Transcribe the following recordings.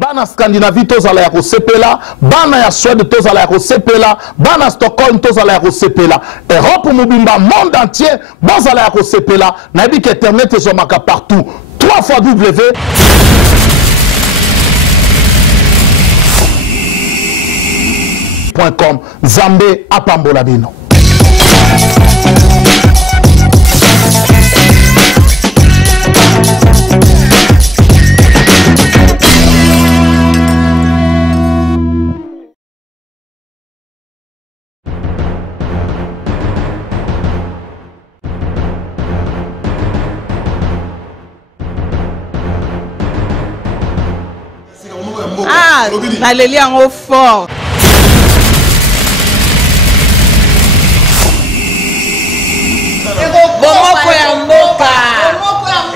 Bana Scandinavie tozala ya kosepela, bana ya Suède tozala ya kosepela, bana Stockholm tozala ya kosepela, Europe mobimba monde entier bozala ya kosepela, na yebi que internet ezomaka partout. 3 fois W. .com Zambé apambola bino. Ah, Naléli en haut fort. Bomoko ya mboka.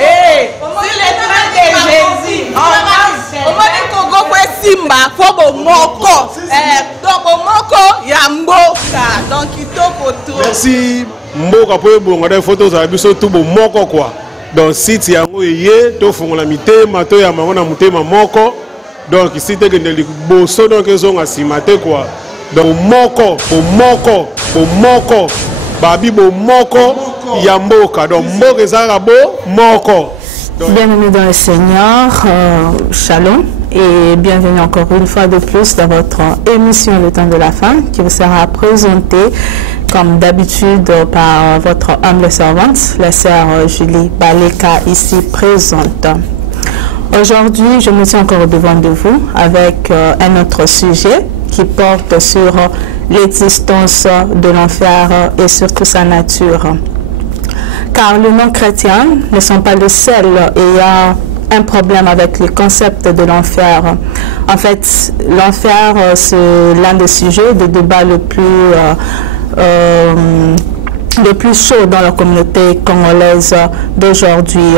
Eh, si le train de Jésus. On va dire Congo kwa Simba, faut bomoko. Donc bomoko ya mboka. Donc kitoko to. Merci mboka po bongo des photos za biso tout bomoko quoi. Donc site yango yé to fongola mitema to ya mangona mutema moko. Donc ici te que boso donc ezonga simate quoi. Donc moko babi moko yamboka donc mboka ezala bo moko. Bienvenue dans le Seigneur, Shalom, et bienvenue encore une fois de plus dans votre émission Le Temps de la Femme qui vous sera présentée comme d'habitude par votre humble servante, la sœur Julie Baleka, ici présente. Aujourd'hui, je me tiens encore au devant de vous avec un autre sujet qui porte sur l'existence de l'enfer et surtout sa nature. Car les non-chrétiens ne sont pas les seuls ayant un problème avec le concept de l'enfer. En fait, l'enfer, c'est l'un des sujets de débat le plus chaud dans la communauté congolaise d'aujourd'hui.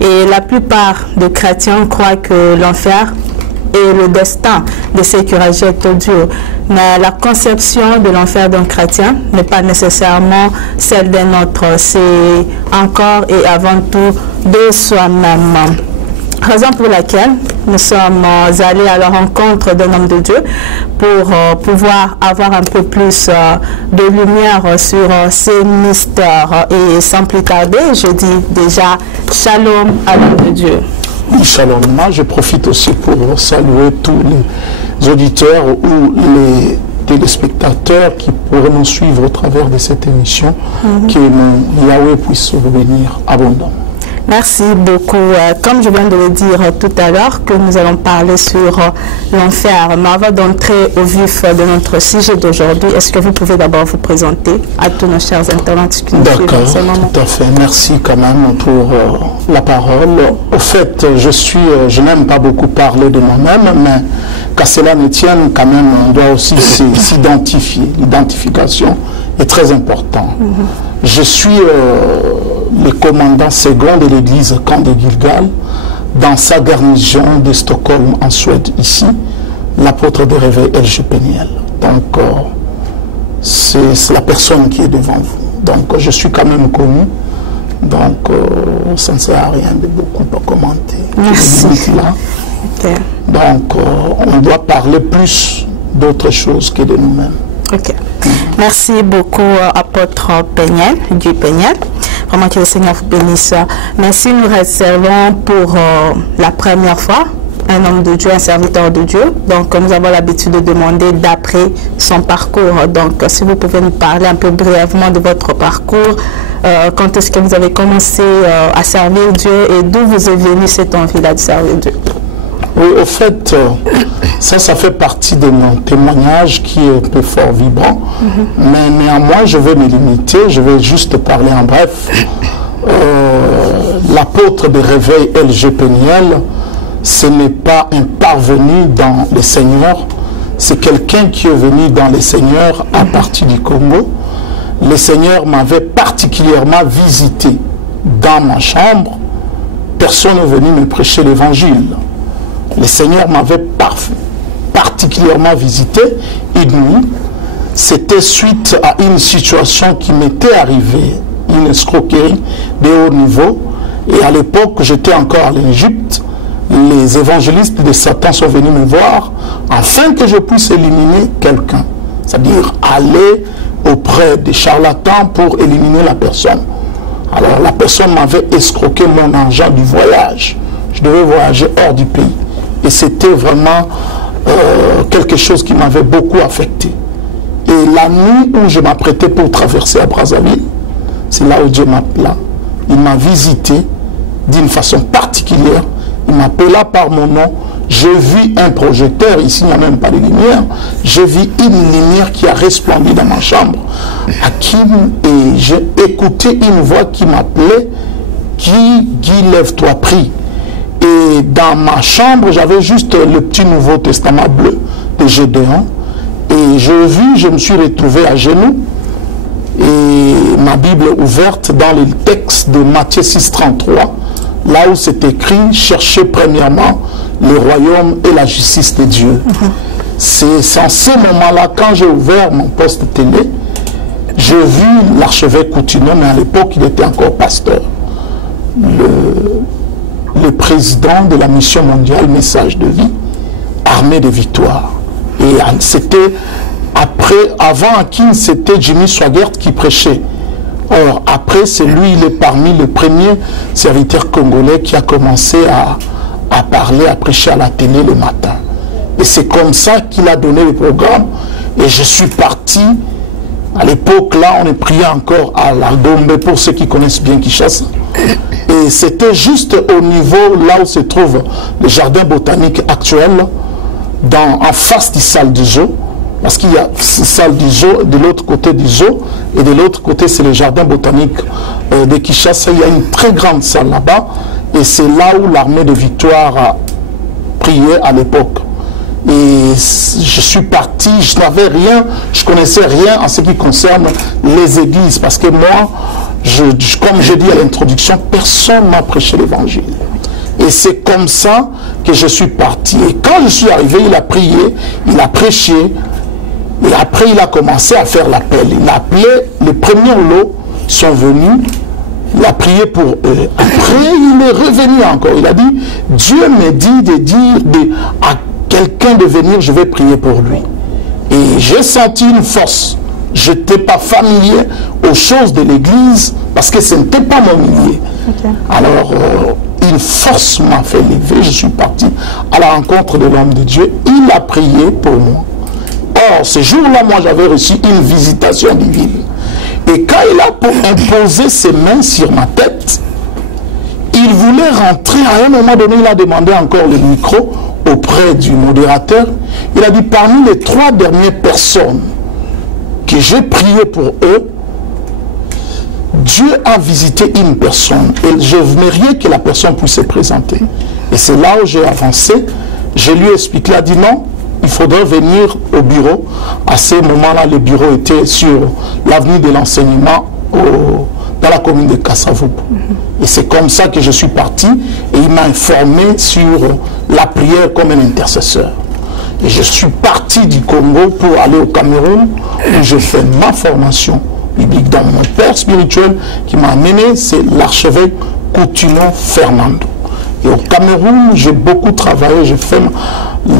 Et la plupart des chrétiens croient que l'enfer est le destin de ceux qui rejettent Dieu. Mais la conception de l'enfer d'un chrétien n'est pas nécessairement celle d'un autre. C'est encore et avant tout de soi-même. Raison pour laquelle nous sommes allés à la rencontre d'un homme de Dieu pour pouvoir avoir un peu plus de lumière sur ces mystères. Et sans plus tarder, je dis déjà shalom à l'homme de Dieu. Shalom. Moi, je profite aussi pour saluer tous les auditeurs ou les téléspectateurs qui pourraient nous suivre au travers de cette émission. Que Yahweh puisse vous bénir abondamment. Merci beaucoup. Comme je viens de le dire tout à l'heure, que nous allons parler sur l'enfer. Mais avant d'entrer au vif de notre sujet d'aujourd'hui, est-ce que vous pouvez d'abord vous présenter à tous nos chers internautes qui nous suivent en ce moment? Tout à fait. Merci quand même pour la parole. Au fait, je n'aime pas beaucoup parler de moi-même, mais qu'à cela ne tienne, quand même, on doit aussi s'identifier. L'identification est très importante. Je suis le commandant second de l'église Camp de Gilgal dans sa garnison de Stockholm en Suède, ici, l'apôtre de réveil L.G. Peniel. Donc, c'est la personne qui est devant vous. Donc, je suis quand même connu. Donc, ça ne sert à rien de beaucoup commenter. Merci. Okay. Donc, on doit parler plus d'autres choses que de nous-mêmes. Ok. Merci beaucoup, apôtre Peniel, Dieu Peniel. Vraiment que le Seigneur vous bénisse. Merci, nous réservons pour la première fois un homme de Dieu, un serviteur de Dieu. Donc, nous avons l'habitude de demander d'après son parcours. Donc, si vous pouvez nous parler un peu brièvement de votre parcours, quand est-ce que vous avez commencé à servir Dieu et d'où vous est venue cette envie-là de servir Dieu? Oui, au fait, ça fait partie de mon témoignage qui est un peu fort vibrant. Mais néanmoins, je vais me limiter, je vais juste parler en bref. L'apôtre de réveil L.G. Peniel, ce n'est pas un parvenu dans le Seigneur, c'est quelqu'un qui est venu dans le Seigneur à partir du Congo. Le Seigneur m'avait particulièrement visité dans ma chambre. Personne n'est venu me prêcher l'évangile. Le Seigneur m'avait particulièrement visité une nuit. C'était suite à une situation qui m'était arrivée, une escroquerie de haut niveau. Et à l'époque, j'étais encore en Égypte. les évangélistes de Satan sont venus me voir afin que je puisse éliminer quelqu'un. C'est-à-dire aller auprès des charlatans pour éliminer la personne. Alors la personne m'avait escroqué mon argent du voyage. Je devais voyager hors du pays. Et c'était vraiment quelque chose qui m'avait beaucoup affecté. Et la nuit où je m'apprêtais pour traverser à Brazzaville, c'est là où Dieu m'appela. Il m'a visité d'une façon particulière. Il m'appela par mon nom. Je vis un projecteur, ici il n'y a même pas de lumière. Je vis une lumière qui a resplendi dans ma chambre. Et j'ai écouté une voix qui m'appelait, Guy, lève-toi, prie. Et dans ma chambre, j'avais juste le petit Nouveau Testament bleu de Gédéon. Et je me suis retrouvé à genoux. Et ma Bible ouverte dans le texte de Matthieu 6,33, là où c'est écrit, cherchez premièrement le royaume et la justice de Dieu. C'est en ce moment-là, quand j'ai ouvert mon poste télé, j'ai vu l'archevêque Coutinho, mais à l'époque, il était encore pasteur. Le président de la mission mondiale Message de vie, Armée de Victoire. Et c'était avant Akin, c'était Jimmy Swaggart qui prêchait. Or, après, c'est lui, il est parmi les premiers serviteurs congolais qui a commencé à parler, à prêcher à la télé le matin. Et c'est comme ça qu'il a donné le programme. Et je suis parti. À l'époque, là, on est prié encore à la Gombe, pour ceux qui connaissent bien Kinshasa. Et c'était juste au niveau, là où se trouve le jardin botanique actuel, en face du salle du zoo. Parce qu'il y a salle du zoo de l'autre côté du zoo, et de l'autre côté, c'est le jardin botanique de Kinshasa. Il y a une très grande salle là-bas. Et c'est là où l'armée de Victoire a prié à l'époque. Et je suis parti, je n'avais rien, je connaissais rien en ce qui concerne les églises. Parce que moi, comme je dis à l'introduction, personne ne m'a prêché l'évangile. Et c'est comme ça que je suis parti. Et quand je suis arrivé, il a prié, il a prêché. Et après, il a commencé à faire l'appel. Il a appelé, les premiers lots sont venus. Il a prié pour eux. Après, il est revenu encore. Il a dit, Dieu me dit de dire à quelqu'un de venir, je vais prier pour lui. Et j'ai senti une force. Je n'étais pas familier aux choses de l'église parce que ce n'était pas mon milieu. Okay. Alors, une force m'a fait lever. Je suis parti à la rencontre de l'homme de Dieu. Il a prié pour moi. Or, ce jour-là, moi, j'avais reçu une visitation divine. Et quand il a imposé ses mains sur ma tête, il voulait rentrer. À un moment donné, il a demandé encore le micro auprès du modérateur. Il a dit, parmi les 3 dernières personnes que j'ai prié pour eux, Dieu a visité une personne. Et je voudrais que la personne puisse se présenter. Et c'est là où j'ai avancé. Je lui ai expliqué, il a dit non, il faudrait venir au bureau. À ce moment-là, le bureau était sur l'avenue de l'enseignement dans la commune de Kassavoub. Et c'est comme ça que je suis parti. Et il m'a informé sur la prière comme un intercesseur. Et je suis parti du Congo pour aller au Cameroun, où je fais ma formation biblique. Dans mon père spirituel qui m'a amené, c'est l'archevêque Coutinho Fernando. Et au Cameroun, j'ai beaucoup travaillé, j'ai fait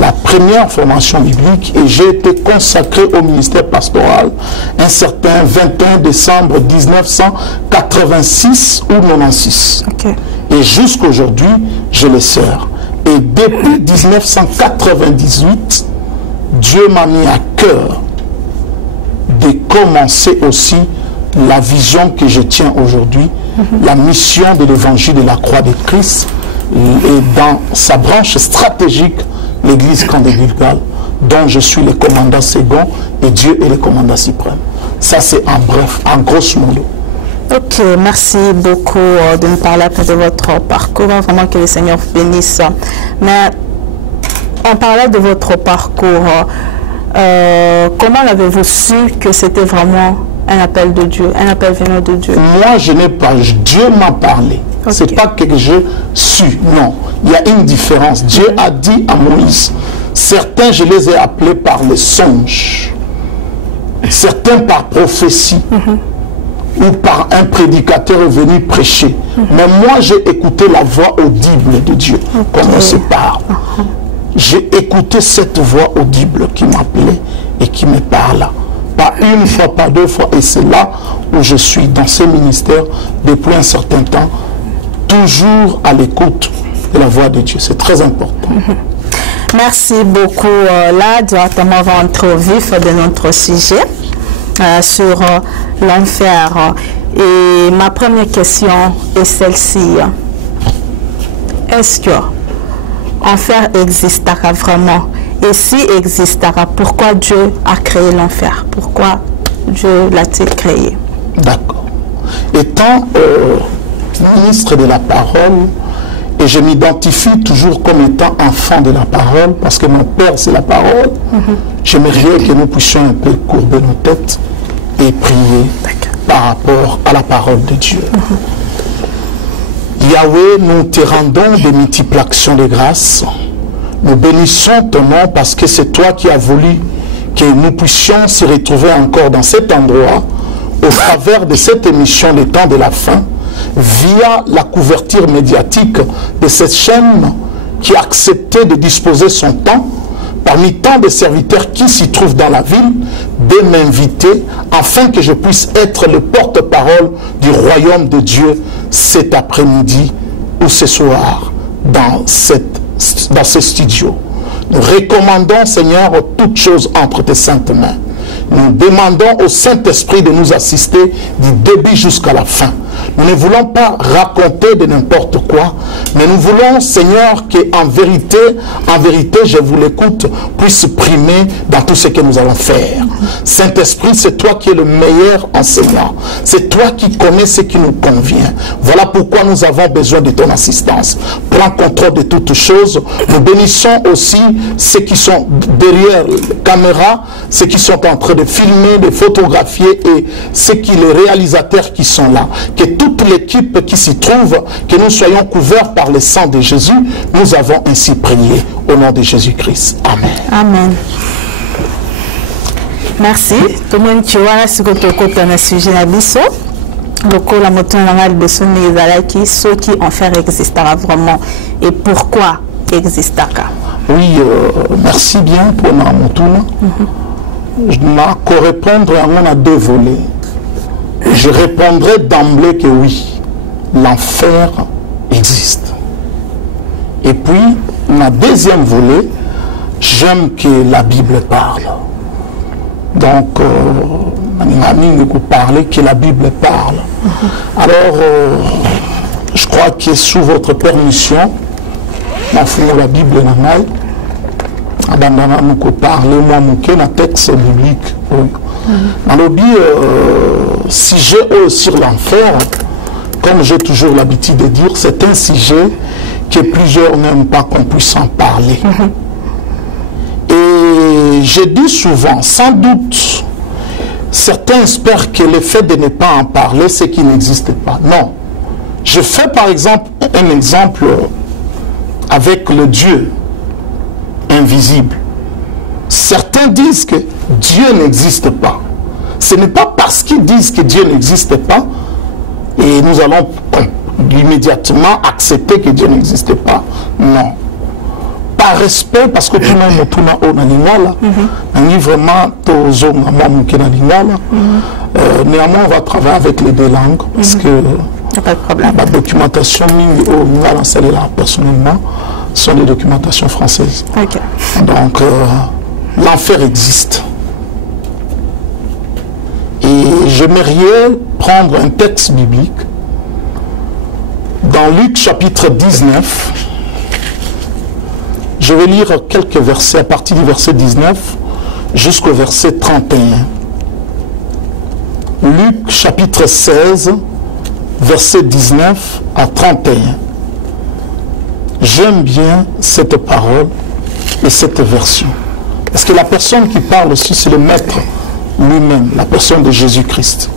la première formation biblique et j'ai été consacré au ministère pastoral un certain 21 décembre 1986 ou 96. Okay. Et jusqu'à aujourd'hui, je le sers. Et depuis 1998, Dieu m'a mis à cœur de commencer aussi la vision que je tiens aujourd'hui, la mission de l'évangile de la croix de Christ, et dans sa branche stratégique, l'église Camp de Gilgal, dont je suis le commandant second et Dieu est le commandant suprême. Ça, c'est en bref, en grosso modo. Ok, merci beaucoup de nous parler de votre parcours. Vraiment que le Seigneur vous bénisse. Mais en parlant de votre parcours, comment avez-vous su que c'était vraiment un appel de Dieu, un appel venant de Dieu? Moi, je n'ai pas. Dieu m'a parlé. Okay. Ce n'est pas que je suis. Non. Il y a une différence. Dieu a dit à Moïse, certains, je les ai appelés par les songes. Certains par prophétie. ou par un prédicateur venu prêcher. Mais moi, j'ai écouté la voix audible de Dieu, comme on se parle. J'ai écouté cette voix audible qui m'appelait et qui me parle. Pas une fois, pas deux fois. Et c'est là où je suis dans ce ministère depuis un certain temps, toujours à l'écoute de la voix de Dieu. C'est très important. Merci beaucoup. Là, directement, on va entrer au vif de notre sujet sur l'enfer. Et ma première question est celle-ci. Est-ce que l'enfer existera vraiment? Et s'il existera, pourquoi Dieu a créé l'enfer? Pourquoi Dieu l'a-t-il créé? D'accord. Étant ministre de la parole, et je m'identifie toujours comme étant enfant de la parole, parce que mon père c'est la parole, j'aimerais que nous puissions un peu courber nos têtes et prier par rapport à la parole de Dieu. Yahweh, nous te rendons de multiples actions de grâce. Nous bénissons ton nom parce que c'est toi qui as voulu que nous puissions se retrouver encore dans cet endroit au travers de cette émission Le Temps de la Fin, via la couverture médiatique de cette chaîne qui a accepté de disposer son temps parmi tant de serviteurs qui s'y trouvent dans la ville, de m'inviter afin que je puisse être le porte-parole du royaume de Dieu cet après-midi ou ce soir dans ce studio. Nous recommandons, Seigneur, toutes choses entre tes saintes mains. Nous demandons au Saint-Esprit de nous assister du début jusqu'à la fin. Nous ne voulons pas raconter de n'importe quoi, mais nous voulons, Seigneur, qu'en vérité, je vous l'écoute, puisse primer dans tout ce que nous allons faire. Saint-Esprit, c'est toi qui es le meilleur enseignant. C'est toi qui connais ce qui nous convient. Voilà pourquoi nous avons besoin de ton assistance. Prends contrôle de toutes choses. Nous bénissons aussi ceux qui sont derrière la caméra, ceux qui sont en train de filmer, de photographier et les réalisateurs qui sont là. Que toute l'équipe qui s'y trouve, que nous soyons couverts par le sang de Jésus, nous avons ainsi prié au nom de Jésus-Christ. Amen. Amen. Merci. Tout le monde qui voit ce que tu as dans sujet à biso. Le coup, la moto n'a de son qui ce qui enfer existera vraiment et pourquoi existera. Oui, merci bien pour ma moto. Je n'ai répondre à deux volets. Je répondrai d'emblée que oui, l'enfer existe. Et puis, ma deuxième volet, j'aime que la Bible parle. Donc, ami ne peut parler que la Bible parle. Alors, je crois que sous votre permission, ma fille la Bible n'a mal. Abandana nous parler moi mon un texte biblique. Si j'ai sur l'enfer, comme j'ai toujours l'habitude de dire, c'est un sujet que plusieurs n'aiment pas qu'on puisse en parler. Et je dis souvent, sans doute, certains espèrent que le fait de ne pas en parler, c'est qu'il n'existe pas. Non. Je fais par exemple un exemple avec le Dieu invisible. Certains disent que Dieu n'existe pas. Ce n'est pas parce qu'ils disent que Dieu n'existe pas et nous allons immédiatement accepter que Dieu n'existe pas. Non. Par respect, parce que tout le monde est un animal, vraiment, néanmoins, on va travailler avec les deux langues parce que pas de problème. La documentation, personnellement, sont des documentations françaises. Okay. Donc, l'enfer existe. Et j'aimerais prendre un texte biblique dans Luc chapitre 19. Je vais lire quelques versets à partir du verset 19 jusqu'au verset 31. Luc chapitre 16, verset 19 à 31. J'aime bien cette parole et cette version. Parce que la personne qui parle aussi, c'est le maître lui-même, la personne de Jésus-Christ.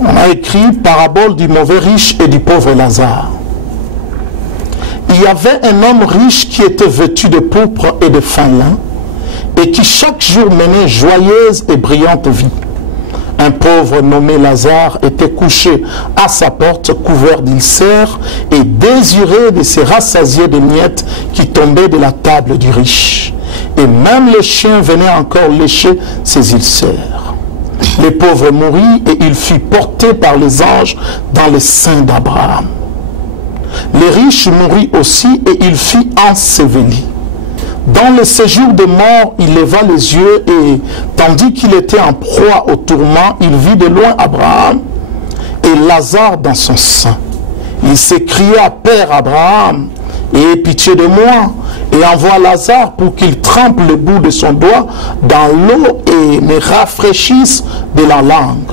On a écrit parabole du mauvais riche et du pauvre Lazare. Il y avait un homme riche qui était vêtu de pourpre et de fin lin et qui chaque jour menait joyeuse et brillante vie. Un pauvre nommé Lazare était couché à sa porte, couvert d'ulcères, et désiré de se rassasier des miettes qui tombaient de la table du riche. Et même les chiens venaient encore lécher ses ulcères. Le pauvre mourut et il fut porté par les anges dans le sein d'Abraham. Le riche mourut aussi et il fut enseveli. Dans le séjour de mort, il leva les yeux et, tandis qu'il était en proie au tourment, il vit de loin Abraham et Lazare dans son sein. Il s'écria, « Père Abraham, aie pitié de moi, et envoie Lazare pour qu'il trempe le bout de son doigt dans l'eau et me rafraîchisse de la langue,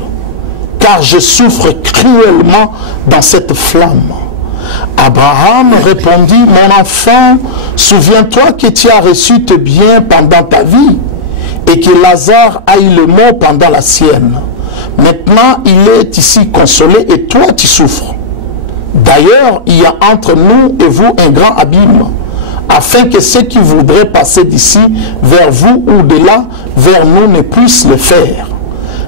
car je souffre cruellement dans cette flamme. » Abraham répondit, « Mon enfant, souviens-toi que tu as reçu tes biens pendant ta vie et que Lazare a eu le mot pendant la sienne. Maintenant, il est ici consolé et toi, tu souffres. D'ailleurs, il y a entre nous et vous un grand abîme, afin que ceux qui voudraient passer d'ici vers vous ou de là vers nous ne puissent le faire. »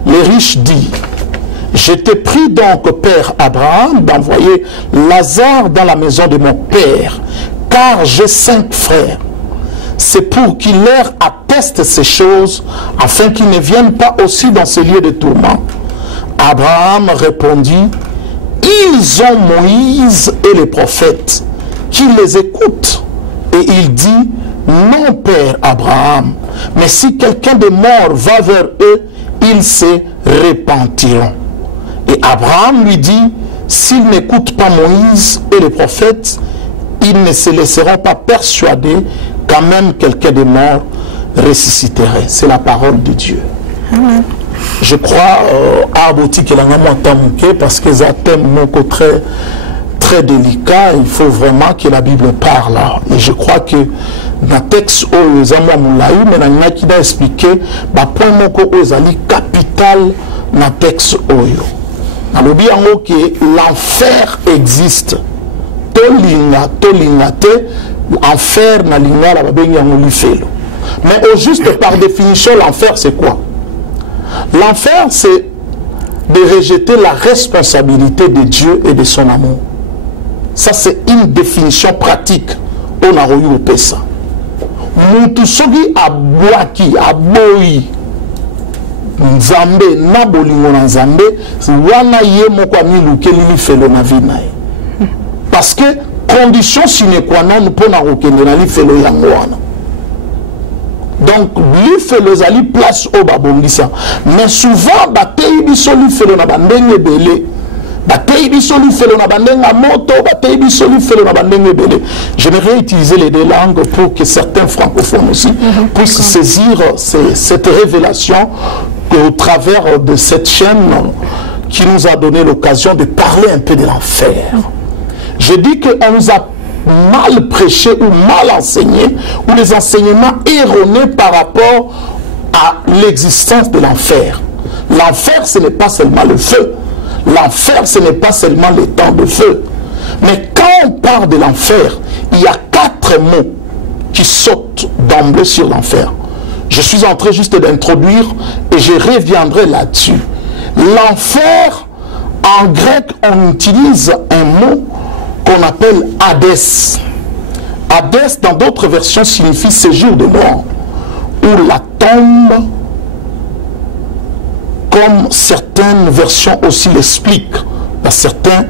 Le riche dit, « Je t'ai pris donc, Père Abraham, d'envoyer Lazare dans la maison de mon père, car j'ai 5 frères. C'est pour qu'il leur atteste ces choses, afin qu'ils ne viennent pas aussi dans ces lieux de tourment. » Abraham répondit, « Ils ont Moïse et les prophètes, qu'ils les écoutent. » Et il dit, « Non, Père Abraham, mais si quelqu'un de mort va vers eux, ils se repentiront. » Et Abraham lui dit, « S'ils n'écoutent pas Moïse et les prophètes, ils ne se laisseront pas persuader quand même quelqu'un de mort ressusciterait. » C'est la parole de Dieu. Amen. Je crois parce que ça thème très, très délicat. Il faut vraiment que la Bible parle. Et je crois que dans le texte où les Amouamoulaï, mais qui a expliqué le capital dans le texte. L'enfer existe. L'enfer na linga la babengi yango felo. Mais au juste par définition, l'enfer c'est quoi? L'enfer c'est de rejeter la responsabilité de Dieu et de son amour. Ça c'est une définition pratique. On a reçu au pesa. Mutu soki abwaki aboyi nzambe na bolingo na nzambe wana ye moko amiluke lili felo na vie na ye. Parce que condition sine qua non pour na kokende na li felo yango wana. Donc li felo zali place au babongisa. Mais souvent batei biso li felo na bandenge belé. Batei biso li felo na bandenga moto, batei biso li felo na bandenge belé. J'aimerais utiliser les 2 langues pour que certains francophones aussi puissent saisir cette révélation au travers de cette chaîne qui nous a donné l'occasion de parler un peu de l'enfer. Je dis qu'on nous a mal prêché ou mal enseigné, ou les enseignements erronés par rapport à l'existence de l'enfer. L'enfer, ce n'est pas seulement le feu. L'enfer, ce n'est pas seulement le temps de feu. Mais quand on parle de l'enfer, il y a 4 mots qui sautent d'emblée sur l'enfer. Je suis en train juste d'introduire et je reviendrai là-dessus. L'enfer, en grec, on utilise un mot qu'on appelle Hadès. Hadès, dans d'autres versions, signifie séjour de mort, ou la tombe, comme certaines versions aussi l'expliquent, dans certaines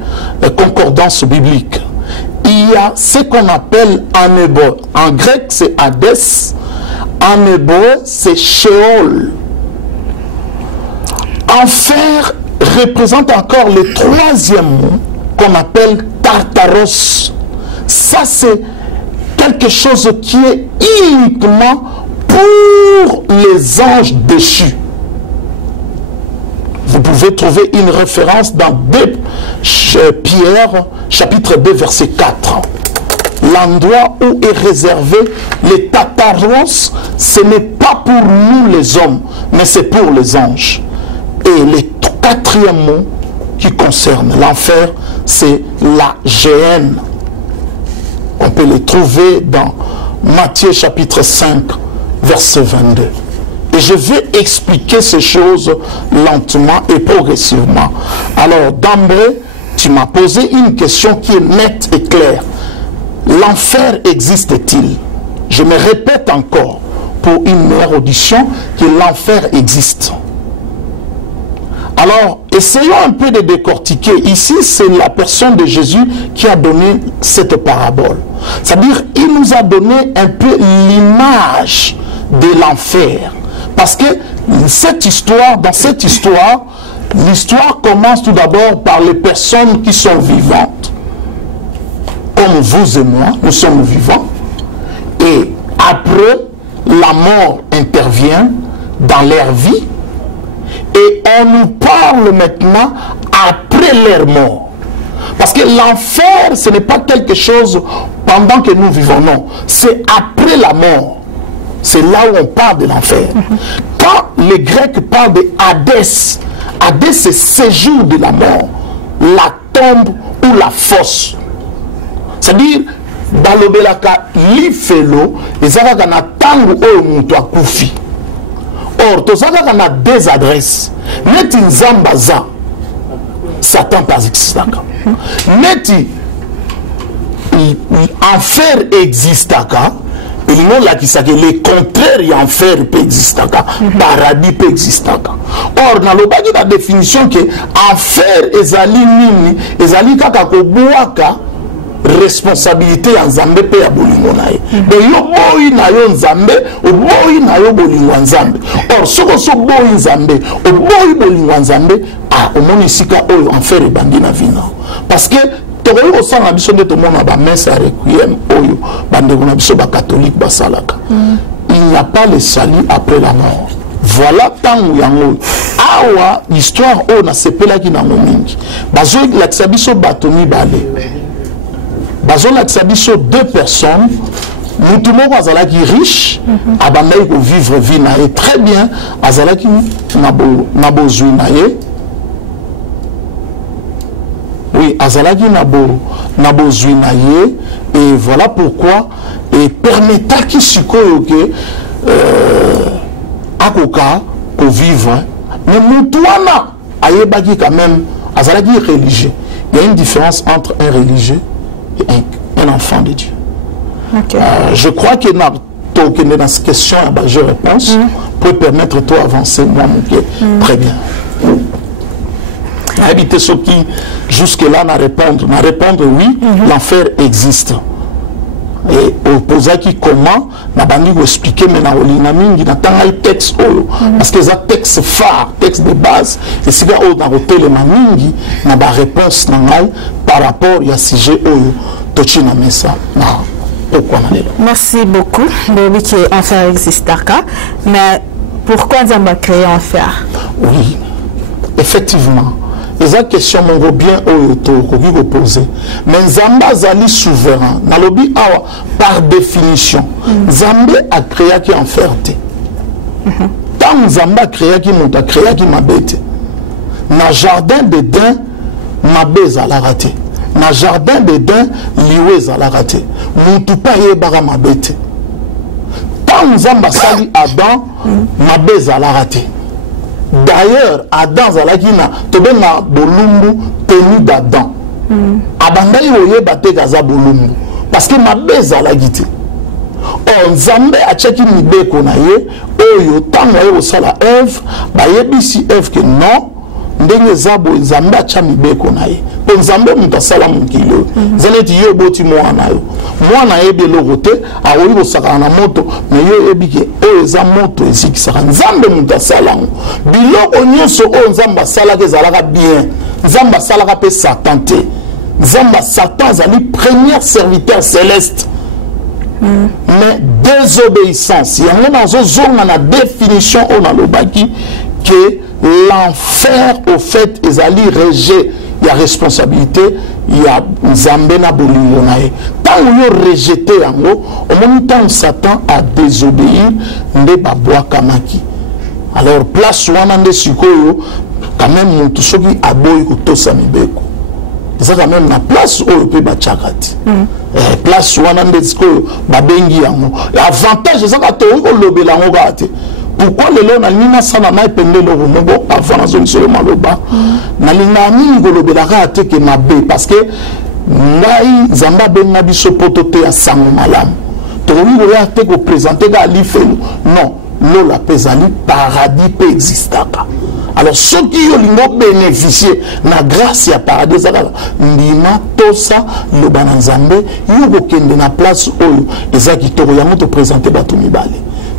concordances bibliques. Il y a ce qu'on appelle en hébreu. En grec, c'est Hadès. En hébreu, c'est Sheol. Enfer représente encore le 3e mot qu'on appelle Tartaros. Ça, c'est quelque chose qui est uniquement pour les anges déchus. Vous pouvez trouver une référence dans 2 Pierre, chapitre 2, verset 4. L'endroit où est réservé les Tartaros, ce n'est pas pour nous les hommes, mais c'est pour les anges. Et le 4e mot qui concerne l'enfer, c'est la géhenne. On peut le trouver dans Matthieu chapitre 5, verset 22. Et je vais expliquer ces choses lentement et progressivement. Alors, d'emblée, tu m'as posé une question qui est nette et claire. L'enfer existe-t-il? Je me répète encore, pour une meilleure audition, que l'enfer existe. Alors, essayons un peu de décortiquer. Ici, c'est la personne de Jésus qui a donné cette parabole. C'est-à-dire, il nous a donné un peu l'image de l'enfer. Parce que cette histoire, dans cette histoire, l'histoire commence tout d'abord par les personnes qui sont vivantes. Comme vous et moi, nous sommes vivants. Et après, la mort intervient dans leur vie. Et on nous parle maintenant après leur mort. Parce que l'enfer, ce n'est pas quelque chose pendant que nous vivons, non. C'est après la mort. C'est là où on parle de l'enfer. Quand les Grecs parlent de Hadès, Hadès c'est séjour de la mort, la tombe ou la fosse. C'est-à-dire, balobelaka lifelo, les avaka na tangu oyo mutu akufi. Or, tozaka na deux adresses. Neti nzambaza, Satan pas existaka. Neti enfer existaka. Et non là qui que le contraire y enfer peut exister, paradis peut exister. Or, dans le bas de la définition que enfer ezali nini, ezali kaka kobuaka responsabilité en Zambé pe ya bolingo na ye. Donc yo boyi na yo Nzambe, o boyi na yo bolingo Nzambe. Or soko so boyi Nzambe, o boyi bolingo Nzambe, ah o moni sika oyo enfer e bandi na vina. Parce que il n'y a pas le salut après la mort. Voilà tant où awa l'histoire on a sepela qui na momingi. Bazo la tsabiso batoni balé. Bazo la tsabiso deux personnes. Mutu moko azalaki riche, abandai ko vivre vie na ye très bien, azalaki na bozui na ye. Oui, azalaki nabo zuinaye, et voilà pourquoi et permettra qui sikoyo que akoka ko vivre mais mutuana ayebaki quand même azalaki religieux. Il y a une différence entre un religieux et un enfant de Dieu. Okay. Je crois que dans cette question je réponse pour permettre toi avancer moi mon pied. Très bien. Habiter ceux qui jusque-là n'a répondre oui, l'enfer existe. Et au posa qui comment n'a pas expliquer mais n'a olina mingi n'a pas un texte parce que ça texte phare, texte de base et si gars on a retélé ma mingi n'a pas réponse par rapport à sujet tochina mesa na pourquoi merci beaucoup de dire que enfer existe mais pourquoi nous avons créé enfer? Oui, effectivement. Les questions m'ont bien posé. Mais Nzamba zali souverain. Nalobi awa par définition. Nzamba a créé qui enfer. Tant Nzamba a créé qui monte, a créé qui m'a bête. Na jardin d'Éden, ma baise à la raté. Na jardin d'Éden, liouez à la raté. Mon tout pas yébara ma bête. Tant Nzamba sali Adam, ma baise à la raté. D'ailleurs, Adam Zalakina, tobe na bolumbu tenu d'Adam. Abanda yoye bate gaza bolumbu. Parce que ma beza la gite. On Nzambe a cheki mibeko na ye, oyo tango ye osala Eve, ba yebisi Eve que non, ndenge zabo Nzambe a cha mibeko na ye. Po Nzambe mutasala mukilo. Zaneti yo boti mwana yo. Mwana yebi logote, a oyo osaka na moto, mais yo yebi ke oyo za moto eziki saka Nzambe mutasala. Biloko nyonso oyo Nzambe asala ke zalaka bien. Nzambe asalaka pe Satan te. Nzambe Satan zali premier serviteur céleste. Mais désobéissance. Il y a une définition on a le baki que l'enfer au fait est allé rejet. Il y a responsabilité, il y a Zambena Bolingonae. Tant où il rejeté en haut, au moment où Satan a désobéi, ne pas boire kamaki. Alors place où on a des sukoyo, quand même mon tout ce qui a boy ou tout ça mibeko. C'est quand même la place où on peut batchakati. Place où on a des sukoyo, babengi yango. L'avantage c'est ça que tu as lobé la ngogate. pourquoi le long nalina sana na epende lo mobo avant na zone seulement loba nalinga mingi lobelaka ateke mabe parce que ngai zamba benga biso potote ya sango malamu to wi ya te ko présenter ga lifelo non lo la pesali paradis peut existaka. Alors ceux qui ont bénéficié de la grâce à paradis, ndima tosa le bananzambe, yugo kende na place oyo ezaki toroyamo te présenter batumi bale.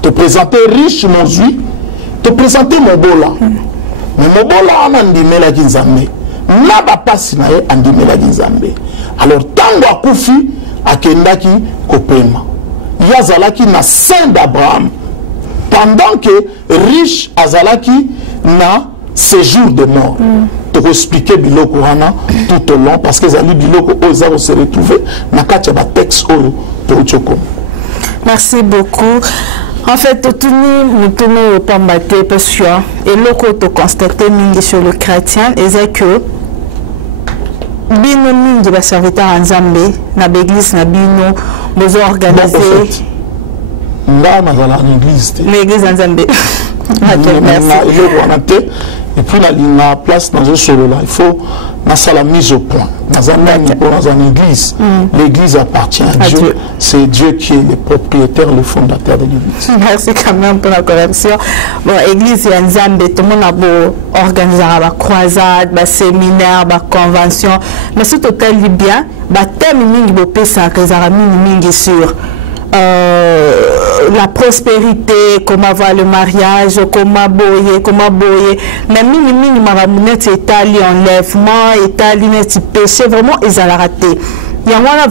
Te présenter riche mon zui, te présenter mobola. Mais mobola on andimela kinzambe. Na ba passe na ye andimela kinzambe. Alors tango akufi akendaki kopema. Yazalaki na saint d'Abraham. Pendant que riche azalaki na séjour de mort. Tu peux expliquer biloko wana tout au long parce que zali biloko oza se retrouver na katia ba texte oyo to choko. Merci beaucoup. En fait, tout nous tenons au pambaté parce que et loko to constater mingi sur le chrétien et c'est que bino mingi ba serviteur en Zambie na l'église na bino besoin organiser l'église en Zambie. Et puis la place dans ce solo-là, il faut la mise au point. Dans une église, l'église appartient à Dieu. C'est Dieu qui est le propriétaire, le fondateur de l'église. Merci quand même pour la correction. Bon, l'église est en Zambie, tout le monde a beau organiser la croisade, la séminaire, la convention. Mais ce total bien, le thème est sur la prospérité, comment va le mariage, comment boyer, mais mini maramounette Italie enlèvement, Italie net péché, vraiment ils ont raté. Il y a vraiment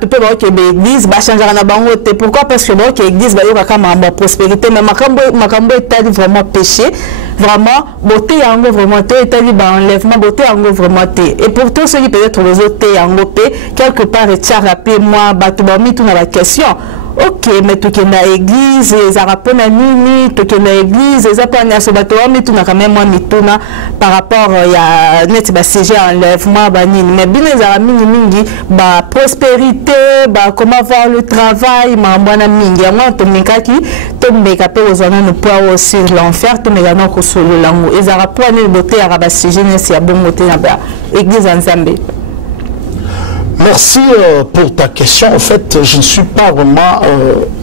tu peux voir que l'église va changer la bangote. Pourquoi? Parce que l'église va y avoir la prospérité, mais Makambo Italie vraiment péché, vraiment beauté yango vraiment Italie va enlèvement, beauté yango vraiment et pourtant ceux qui peut-être les autres yango quelque part et tiens rappelez moi tu vas mis tout dans la question. Ok, mais tu es dans l'église, les arapes na nini, tu es dans l'église, les arapes na sobato, mais tu n'as quand même moins mituna par rapport à net ba CG enlèvement ba nini. Mais bien les arapes mingi ba prospérité, ba comment voir le travail, ma bwana mingi. Moi to mekaki, to meka pe ozana no poa sur l'enfer, to meka no ko solo lango. Les arapes na beauté araba CG ne si bon beauté na ba église en Zambie. Merci pour ta question. En fait, je ne suis pas vraiment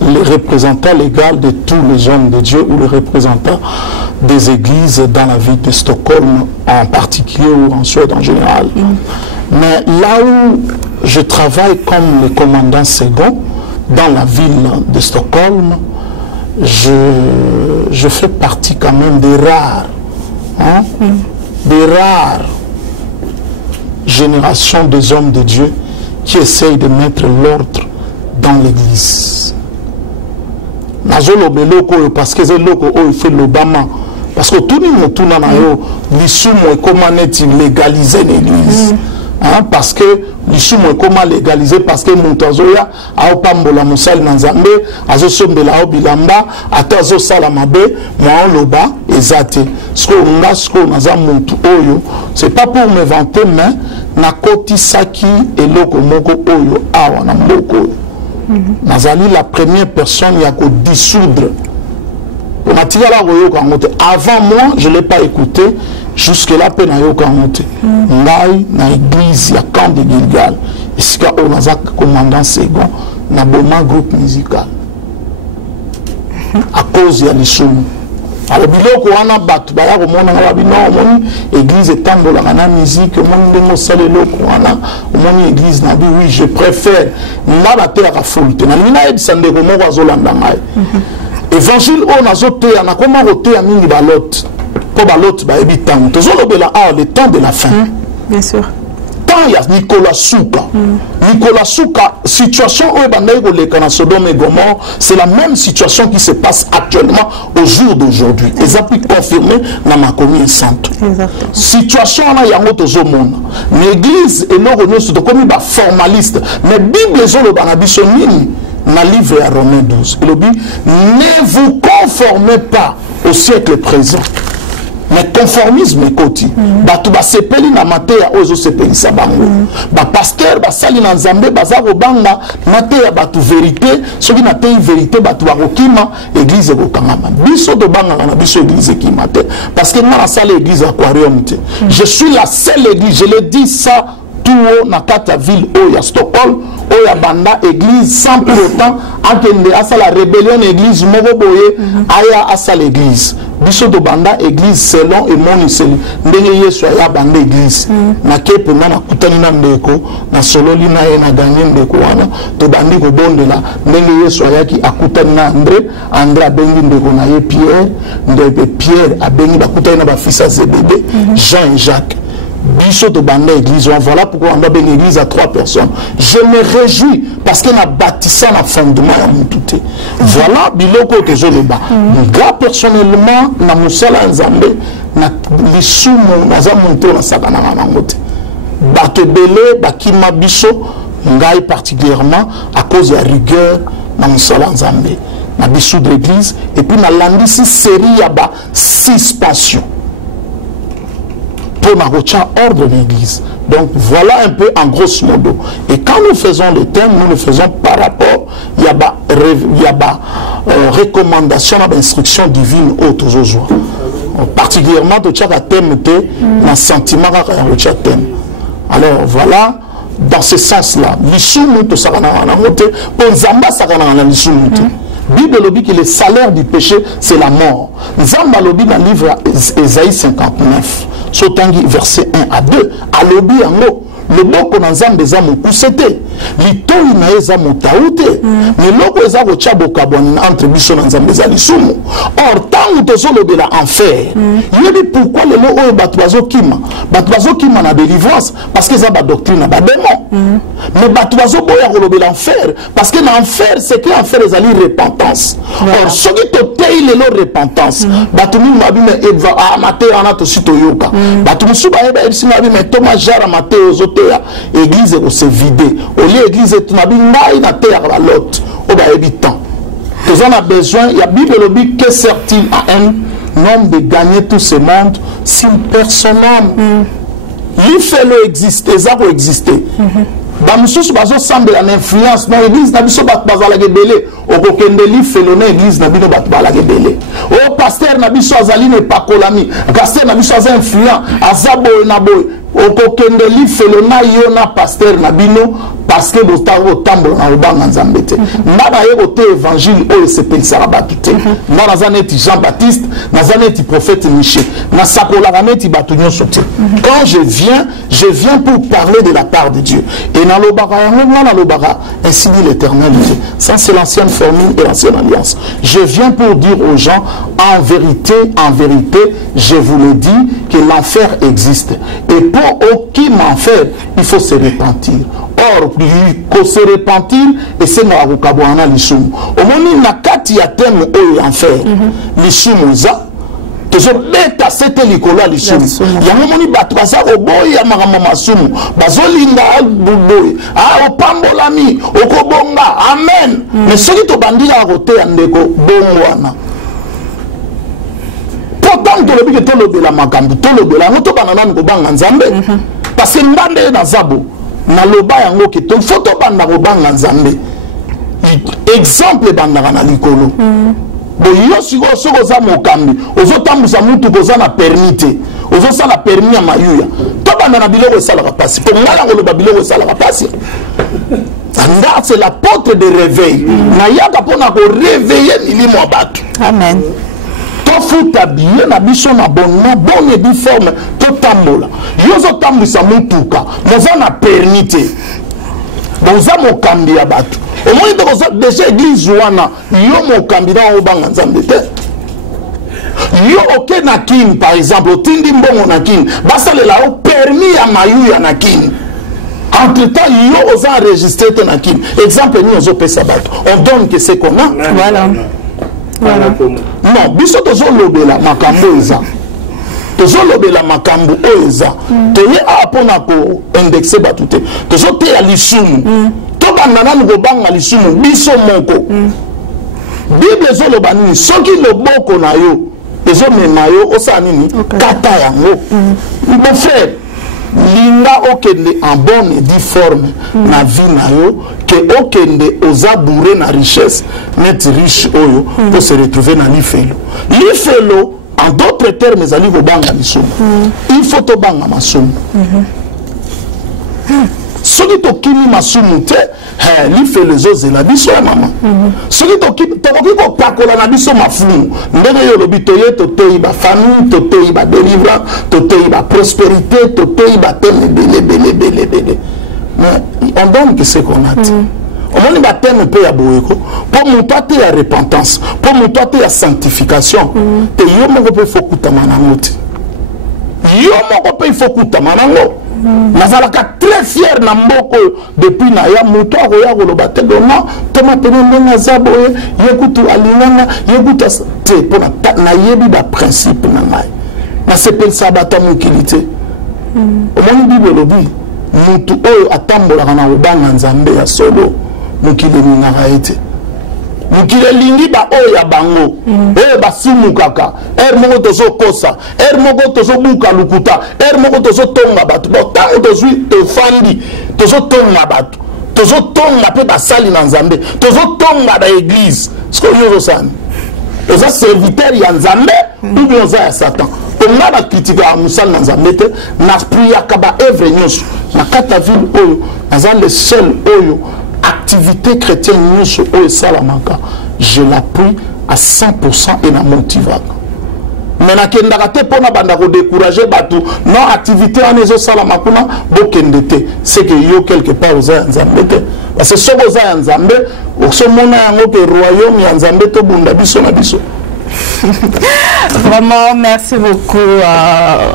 le représentant légal de tous les hommes de Dieu ou le représentant des églises dans la ville de Stockholm en particulier ou en Suède en général. Mais là où je travaille comme le commandant second dans la ville de Stockholm, je fais partie quand même des rares générations des hommes de Dieu qui essayent de mettre l'ordre dans l'église. Parce que c'est l'oko il fait l'Obama. Parce que tout le monde est comment légaliser l'église. Parce que l'issue est comment légaliser parce que Montazoya a pambola musal nanzambe azo sombela o bilamba atazo sala mabe moi loba ezate ce que naza muntu oyo c'est pas pour me vanter mais na koti saki eloko moko oyo awa na mboko nazali la première personne ya ko dissoudre avant moi je l'ai pas écouté. Jusque-là, peine à yokamote. Ngai, na église, il y a camp de Gilgal. Ici, on a un commandant second, na boma groupe musical. À cause de l'issoum. Alors, biloko wana bat, baya ko mona ngala bino, moni église etambola na musique, moni ndemo sale loko wana, moni église na bi oui, je préfère na ba terre à folte. Na mina edisande ko mo bazolanda ngai. Évangile on azote na koma rote ya mingi balot. Le temps de la fin. Bien sûr. Tant il y a Nicolas Souka. Nicolas Souka, situation où Sodome et Gomorrhe, c'est la même situation qui se passe actuellement au jour d'aujourd'hui. Et ça peut confirmer dans ma commune sainte. Situation où il y a un autre monde. L'église est là, comme il formaliste. Mais Bible est dans le livre à Romains 12. Il dit, ne vous conformez pas au siècle présent. mais conformisme ekoti bato basepeli na mateya oyo ezosepelisa bango bapaster basali na nzambe baza kobanga mateya bato vérité soki nateyi vérité bato bakokima église ekokangama biso tobangaka na biso église ekima te parce que nga nasala église aquarium te je suis la seule église, je l'ai dit ça tout haut na kata ville oyo ya Stockholm oyo ya banda église sans pour autant akende asala rébellion église moko boye aya asala église biso to banda église selon et mon iseli ndenge yesu aya banda église na kepe na kutani na ndeko na sololi na ye na gagné ndeko wana to bandi ko bondela ndenge yesu ayaki akutani na André abengi ndeko na ye Pierre abengi bakutani na bafisa Zébédée Jean et Jacques. Biso de bande église, voilà pourquoi on doit une église à 3 personnes. Je me réjouis parce qu'on a bâtissé un fondement à Moutouté. Voilà, biloko que je le bats. Moi, personnellement, na musala nzambe, na lisumu, na zamonto, na sakana na ngote. Batebele, bakima biso, ngai particulièrement, à cause de la rigueur, na musala nzambe. Na biso de l'église, et puis na landisi série yaba 6 passions. Pour n'avoir ordre de l'église. Donc voilà un peu en grosso modo. Et quand nous faisons le thème, nous le faisons par rapport, il y a recommandation à l'instruction divine autour. Particulièrement de chaque thème, un sentiment à chaque thème. Alors voilà, dans ce sens-là, l'issue tout ça pour Zamba ça Bible lobi que le salaire du péché c'est la mort. Zamba lobi dans le livre Ésaïe 59. Sotangi verset 1 à 2 alobi yango le boko na nzambe eza mokusete litoi na eza motaute miloko eza kotia bokabwani entre biso na nzambe eza lisumu or ntango tozolobela enfer yebi pourquoi lelo oyo bato bazokima na délivrance parce que eza badoctrine na badémon mais bato bazoboya kolobela enfer parce que na enfer c'est que enfer ezali repentance or soki toteyi lelo repentance bato mingi babime mateya wana tosi toyoka bato mosusu bayeba ebisinga babime toma jara mateya ozoteya église se vider au lieu église tunabi ngai na terre la lot au ba habitant nous en a besoin il y a Bible lobi que sert-il à un homme de gagner tout ce monde si personne il fait le exister ça peut exister ba mususu bazo semble en influence dans l'église na biso bat bazala gebele okokende li felone église na bino bat bala gebele o pasteur na biso azali ne pakolami pasteur na biso azali influent azabo na boy okokende li felona yo na pasteur na bino parce que botaro tambo na obanga nzambe te ndaba yebo te évangile o sepelisaka bato te nga naza neti Jean Baptiste naza neti prophète Michel nasakolaka neti bato nyonso te quand je viens pour parler de la part de Dieu et na lobaka yango nga na lobaka ainsi dit l'Éternel Dieu. Ça c'est l'ancienne formule et l'ancienne alliance. Je viens pour dire aux gens en vérité je vous le dis que l'enfer existe et pour aucun enfer il faut se repentir. Or, pour se repentir, et c'est na rukabwana lisumu. Omoni na kati ya thème oyo enfer. Lisumu za toujours beta c'était likolo lisumu. Yango moni bato baza oboya makambo masumu. Bazolinga boboy. Ah opambolami, okobonga. Amen. Mais soki to bandila kote ya ndeko bongwana. Pourtant de lobi que to lobela makambo, to lobela ngoto banana ngobanga nzambe. Parce que mbande na zabo. Na loba yango ke to foto banda kobanga nzambe exemple banda na likolo bo yo siko soko za mokambi ozotambusa mutu koza na permis te ozosala permis ya mayuya to banda na biloko esalaka pasi po ngala koloba biloko esalaka pasi anda c'est l'apôtre de réveil na yaka pona ko réveiller milimo ya bato amen futa bien na biso na bonne forme to tambola yozo tambisa mutuka moza na permité boza mokambi ya bato au moins de déjà église wana yo mokambi na obanga nzambe te yo oke na kin par exemple otindi mbongo na kin basalela o permis ya mayuya na kin entre temps yo oza enregistré te na kin exemple ni ozo pesa bato on donne que c'est qu'on a voilà. Voilà. Non, biso tozolobela makambo eza. Tozolobela makambo eza. Toye apona ko indexer batute. Tozote ya lisumu. To banana ngo banga lisumu biso moko. Bible zoloba nini soki loboko na yo les hommes mayo au sanini kata yango mon frère linga okende en bonne et due forme na vie na yo que okende oza bourré na richesse net riche oyo pour se retrouver na lifelo en d'autres termes ezali kobanga lisumu il faut tobanga masumu soki tokimi masumu te lifelo ezozela biso ya mama soki tokoki kopakola na biso mafumu ndenge yo lobi toye toteyi bafamille toteyi badelivrance toteyi baprospérité toteyi bateme ebele mais on donne que ce qu'on a dit omoni bateme mpe ya boyeko mpo moto ate ya repentance mpo moto ate ya sanctification te yo moko mpe ifo kutama nango te yo moko mpe ifo kutama nango nazalaka très fier na mboko depuis na ya moto akoya koloba te dona toma pene ndenge aza boye ye kutu alinganga ye kutu te mpona nayebi baprincipe na ngai nasepelisa bato ya mokili te omoni bible elobi motu oyo atambolaka na kobanga nzambe ya solo mokili elingaka ye te mokili elingi baoyo ya bango oyo basimukaka ere moko tozokosa ere moko tozobuka lukuta ere moko tozotonga bato ntango tozwi tofandi tozotonga bato tozotonga mpe basali na nzambe tozotonga na eglize siko yo ozosani oza serviteur ya nzambe ubi oza ya satan nga bakritikaka mosali na nzambe te napriaka baevre nyonso na kati ya ville oyo naza le seul oyo activité chrétienne nyonso oyo esalamaka je l'appuie à 100% et na motivaka mais nakendaka te mpona banda kodécourage bato non activité wana ezosalama kuna bokende te c'est que yo quelque part oza ya nzambe te parce que soki oza ya nzambe osomona yango ke royaume ya nzambe tobunda biso na biso. Vraiment, merci beaucoup,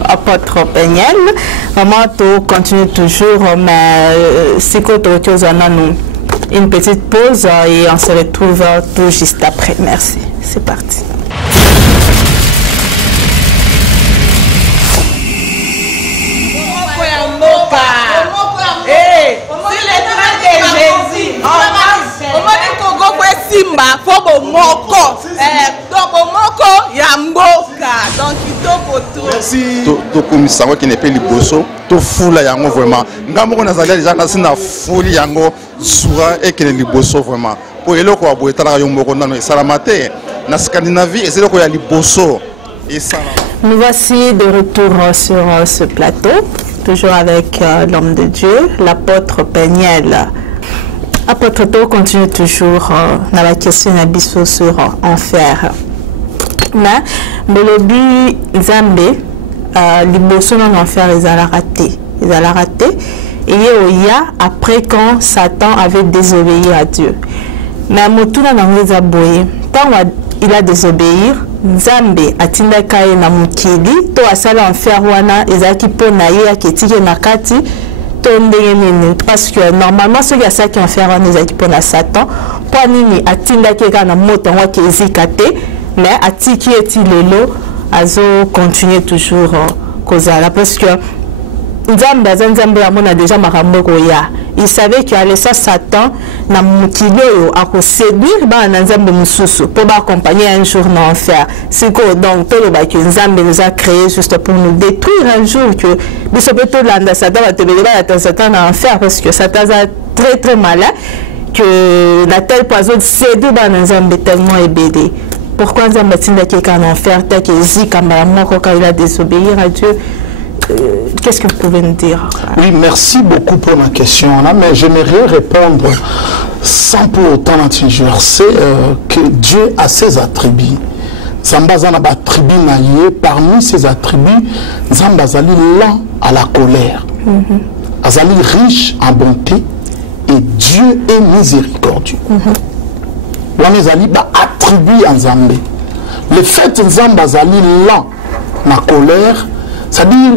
apôtre Peniel. Vraiment, tu continues toujours, mais c'est quoi une petite pause et on se retrouve tout juste après. Merci. C'est parti. Simba fobo moko donc moko ya mboka donc kitoko to merci to komisa ngo kine pe liboso to fula yango vraiment ngamoko nazali déjà na fuli yango sura et kine liboso vraiment po eloko wa boetala yo moko nano esalamate na Scandinavie et c'est loko ya liboso et ça. Nous voici de retour sur ce plateau toujours avec l'homme de Dieu, l'apôtre Peniel. Apôtre To continue toujours dans la question d'Abisso sur enfer. Mais Belobi Zambé, l'Ibosso dans l'enfer, ils allaient raté. Et il y a après quand Satan avait désobéi à Dieu. Mais Motuna dans les aboyés, quand il a désobéi, Zambé a tindakaye na mukili, to asala enfer wana, ezaki po na ye aketike nakati. Parce que normalement ceux qui ont ça qui ont fait un équipe pour Satan pour nini atinda qui est na moto wa qui ezikate mais atiki eti lelo azo continuer toujours kozala parce que Nzambe a déjà makambo ya il savait qu'il allait ça Satan na mukilo a séduire ba Nzambe mususu pour accompagner un jour dans enfer c'est quoi donc tout le que Nzambe nous a créé juste pour nous détruire un jour que bisopeto landa Satan va te libérer à Satan dans enfer parce que Satan est très malin que la telle poison séduit ba Nzambe tellement ébédé. Pourquoi Nzambe tinda quelqu'un en enfer tel que Zikamba moko quand il a désobéi à Dieu? Qu'est-ce que vous pouvez nous dire? Oui, merci beaucoup pour ma question, mais j'aimerais répondre sans pour autant tergiverser que Dieu a ses attributs. Zambazana attribut naïe, parmi ses attributs, Zambazali lent à la colère. Azali riche en bonté et Dieu est miséricordieux. L'anezali attribut en Zambé. Le fait que Zambazali lent la colère, c'est-à-dire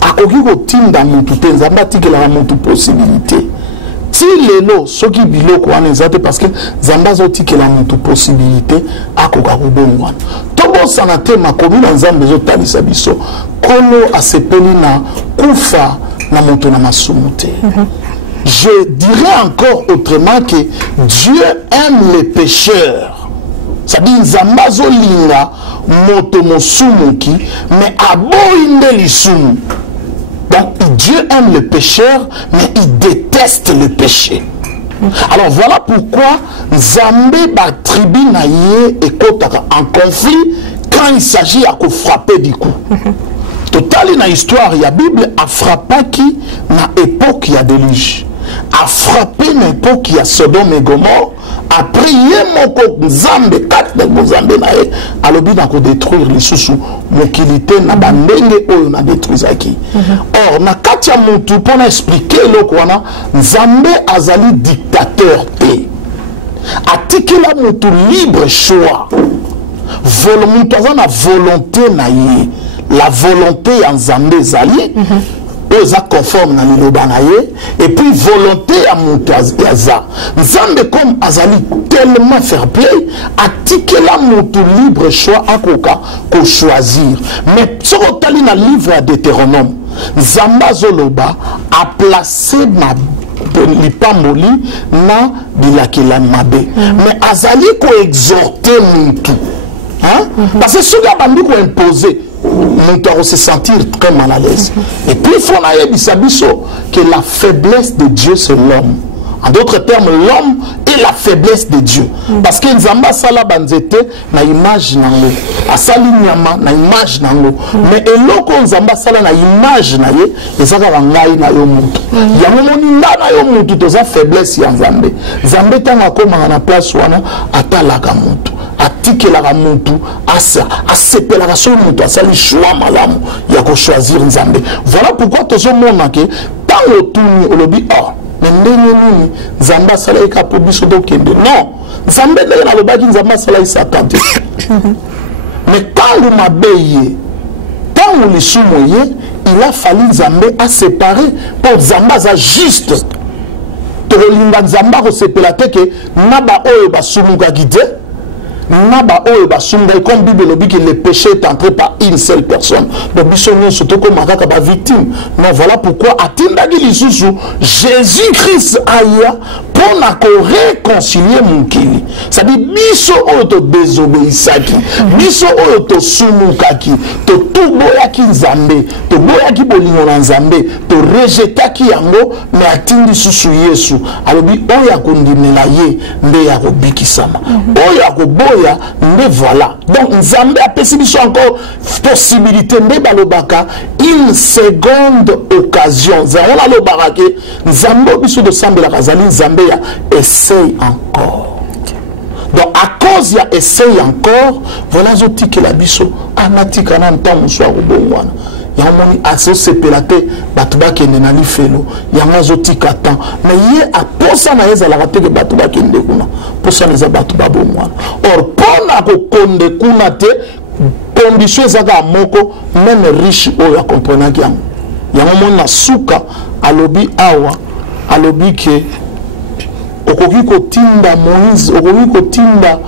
akoki kotinda mutu te nzambe atikela mutu possibilité ti lelo soki biloko wana eza te parce que nzambe azotikela mutu possibilité akoka kobongwana tobosana te makomi na nzambe ezotalisa biso kolo asepeli na kufa na moto na masumu te. Je dirais encore autrement que Dieu aime les pécheurs C'est-à-dire nzambe azolinga moto mosumuki mais aboyi nde lisumu. Donc Dieu aime le pécheur mais il déteste le péché. Alors voilà pourquoi nzambe ba tribu na ye ekotaka en conflit quand il s'agit à frapper du coup. Total na histoire ya Bible a frappé qui na époque ya déluge. A frappé na époque ya Sodome et Gomorrhe. Après yemoko nzambe kat na nzambe na ye alobi na ko détruire les sous mokilité na bandenge oyo na détruisaki. Or na katia mutu pour expliquer loko wana nzambe azali dictateur te. Atikela mutu libre choix. Mutu aza na volonté na ye. La volonté ya nzambe ezali eza conforme na liloba na ye et puis volonté ya mutu aza nzambe comme azali tellement fair play atikela mutu libre choix akoka ko choisir. Mais soki otali na livre ya Deutéronome nzambe azoloba a placé na lipamboli na bilakela mabe mais azali ko exhorter mutu parce que soki abandi ko imposer on doit se sentir très mal à l'aise. Et puis il faut que la faiblesse de Dieu c'est l'homme. En d'autres termes, l'homme est la faiblesse de Dieu. Parce que Nzamba sala banzete na image nango. Asali nyama na image nango. Mais eloko Nzamba sala na image na ye, ezaka bangai na yo mutu. Ya momoni na yo mutu toza faiblesse ya Nzambe. Nzambe tanga koma na place wana atalaka mutu. Atikelaka mutu asepelaka so mutu asali choix malamu ya ko choisir Nzambe. Voilà pourquoi tozomona ke tango tuni olobi mais ndenge nini Nzambe asala ka po biso dokende. Non, Nzambe ndenge na lobaki Nzambe asala Satan. Mais tango mabeye tango lisumo ye il a fallu Nzambe a séparer pour Nzambe za juste. Tolinga Nzambe ko sepela te ke naba oyo basumuka kite. Naba oyo basumba comme Bible lobi que le péché est entré par une seule personne. Donc bisonyo surtout comme makaka ba victime. Non voilà pourquoi atindaki lisusu Jésus-Christ aya pour na ko réconcilier mukili. Ça dit biso oyo to désobéissaki, biso oyo to sumukaki, to tuboyaki Nzambe, to boyaki bolingo na Nzambe, to rejetaki yango mais atindi susu Yesu. Alobi oyo akondimela ye nde ya ko bikisama. Oyo akoboya mais voilà. Donc Nzambe a possibilité encore possibilité de balobaka une seconde occasion. Zara lo barake Nzambe biso de semble la kazali Nzambe ya essaye encore. Donc à cause ya essaye encore, voilà zoti que la biso anatika na ntamu soir au bongwana. Yamoni aso sepelate batuba kende na lifelo yanga zotika temps mais ye a posa na yeza la rate que batuba kende kuna posa na batuba bomwana. Or pona ko konde kuna te condition zaka moko même riche o ya comprendre ki yango mona suka alobi awa alobi ke okoki kotinda Moïse okoki kotinda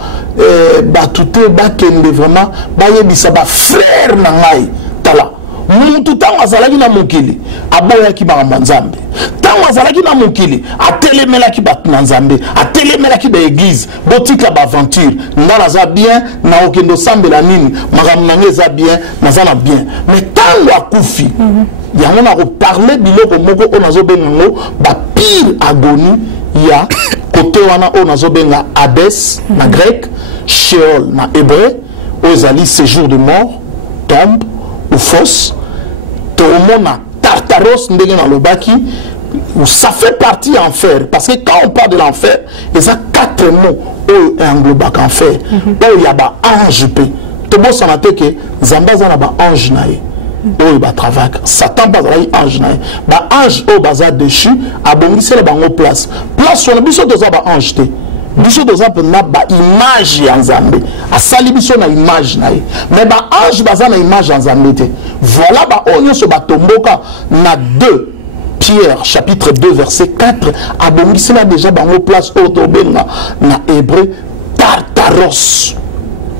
batute bakende vraiment bayebisa ba frère na ngai tala mutu tango azalaki na mokili aboyaki makambo ya Nzambe tango azalaki na mokili atelemelaki bato na Nzambe atelemelaki ba église botika ba aventure nga naza bien na okendo sambela nini makambo na ngai eza bien naza na bien mais tango akufi yango na koparle biloko moko oyo nazobenga ngo ba pire agonie ya kote wana oyo nazobenga Hades na grec Sheol na hébreu oyo ezali séjour de mort tombe ou fosse au monde Tartaros ndenge na lobaki où ça fait partie enfer parce que quand on parle de l'enfer il y a 4 mots où englobe enfer où il y a ba ange pe to bo sanate ke Nzambe za na ba ange na ye où ba travail Satan ba za ange na ye ba ange au baza déchu abongisela bango place on biso to za ba ange te biso doza pona ba image ya Nzambe asali biso na image na ye mais ba ange baza na image ya Nzambe te. Voilà ba onyo so batomboka na 2 Pierre chapitre 2 verset 4 abongisela déjà bango place otobenga na hébreu Tartaros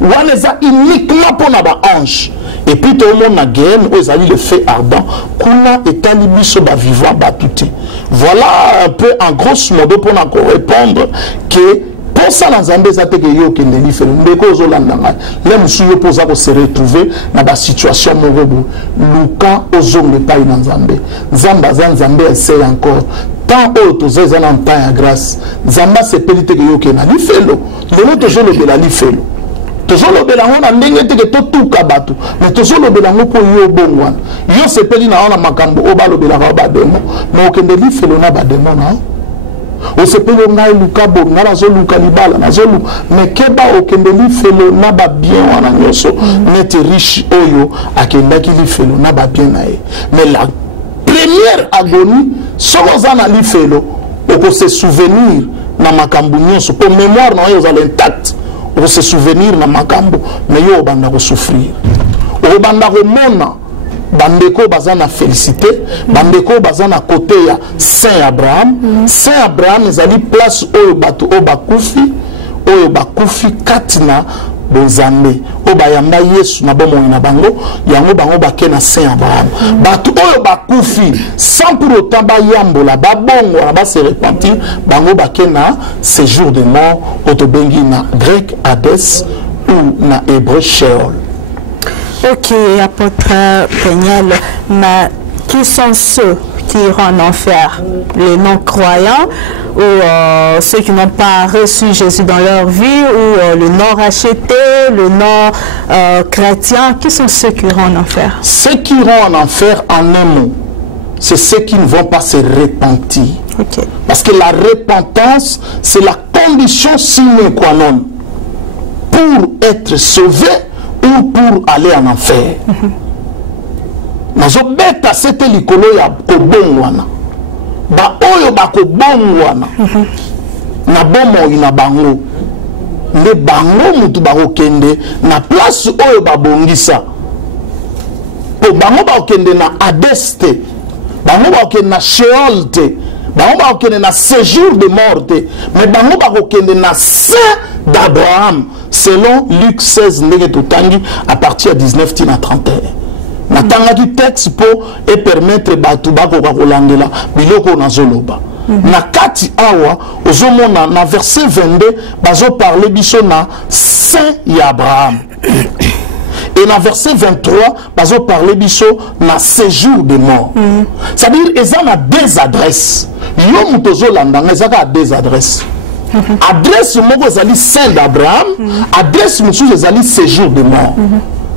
wana eza uniquement pona ba ange et puis tout le monde na guerre où ezali le feu ardent kuna etali biso ba vivant ba tuté. Voilà un peu en grosso modo pour répondre que pour ça dans Zambé ça te que yo kende li felo ndeko ozolanda ngai le musu yo poza ko se retrouver na ba situation morobo luka ozonge pa na Zambé Zamba Zambé essaye encore tant autres eza na temps ya grâce Zamba se pelite que yo kena li felo le toujours le bela li felo toujours le bela ngona ndenge te que totuka bato mais toujours le bela ngoko yo bongwana yo se peli na ona makambo obalo bela ba demo mais okende li felo na ba demo na o se peut ngai luka bo ngala zo luka libala na zo mais keba okende li felo na ba bien wana nyoso net riche oyo akenda ki li felo na ba bien na e mais la première agonie soko za na li felo oko se souvenir na makambo nyoso pour mémoire na yo za l'intact oko se souvenir na makambo mais yo banda ko souffrir o banda ko mona bandeko bazana félicité bandeko bazana côté ya Saint Abraham Saint Abraham ezali place oyo bato oyo bakufi katina bozambe oyo bayamba Yesu na bomoi na bango yango bango bakena Saint Abraham bato oyo bakufi sans pour autant bayambola babongo na se repentir bango bakena séjour de mort otobengi na grec Hades ou na hébreu Sheol. Ok, apôtre Peniel, mais qui sont ceux qui iront en enfer? Les non-croyants ou ceux qui n'ont pas reçu Jésus dans leur vie ou le non-racheté, le non-chrétien? Qui sont ceux qui iront en enfer? Ceux qui iront en enfer, en un mot, c'est ceux qui ne vont pas se repentir. Okay. Parce que la repentance, c'est la condition sine qua non pour être sauvé ou pour aller en enfer. Nazo beta sete likolo ya kobongwana ba oyo ba kobongwana na bomo ina bango nde bango mutu ba kokende na place oyo ba bongisa po bango ba kokende na Hades te bango ba kokende na Sheol te bango ba kokende na séjour de mort te mais bango ba kokende na sein d'Abraham selon Luc 16 à partir de 19 à 31. Natanga du texte pour et permettre batuba ko kolandela biloko na zoloba. Na kati awa ozomona na verset 22 bazo parler biso na saint Abraham. Et dans verset 23 bazo parler biso na séjour de mort. C'est-à-dire ils ont deux adresses. Yo mutozo landanga ezaka deux adresses. Adresse moko ezali saint d'Abraham, adresse mususu ezali séjour de mort.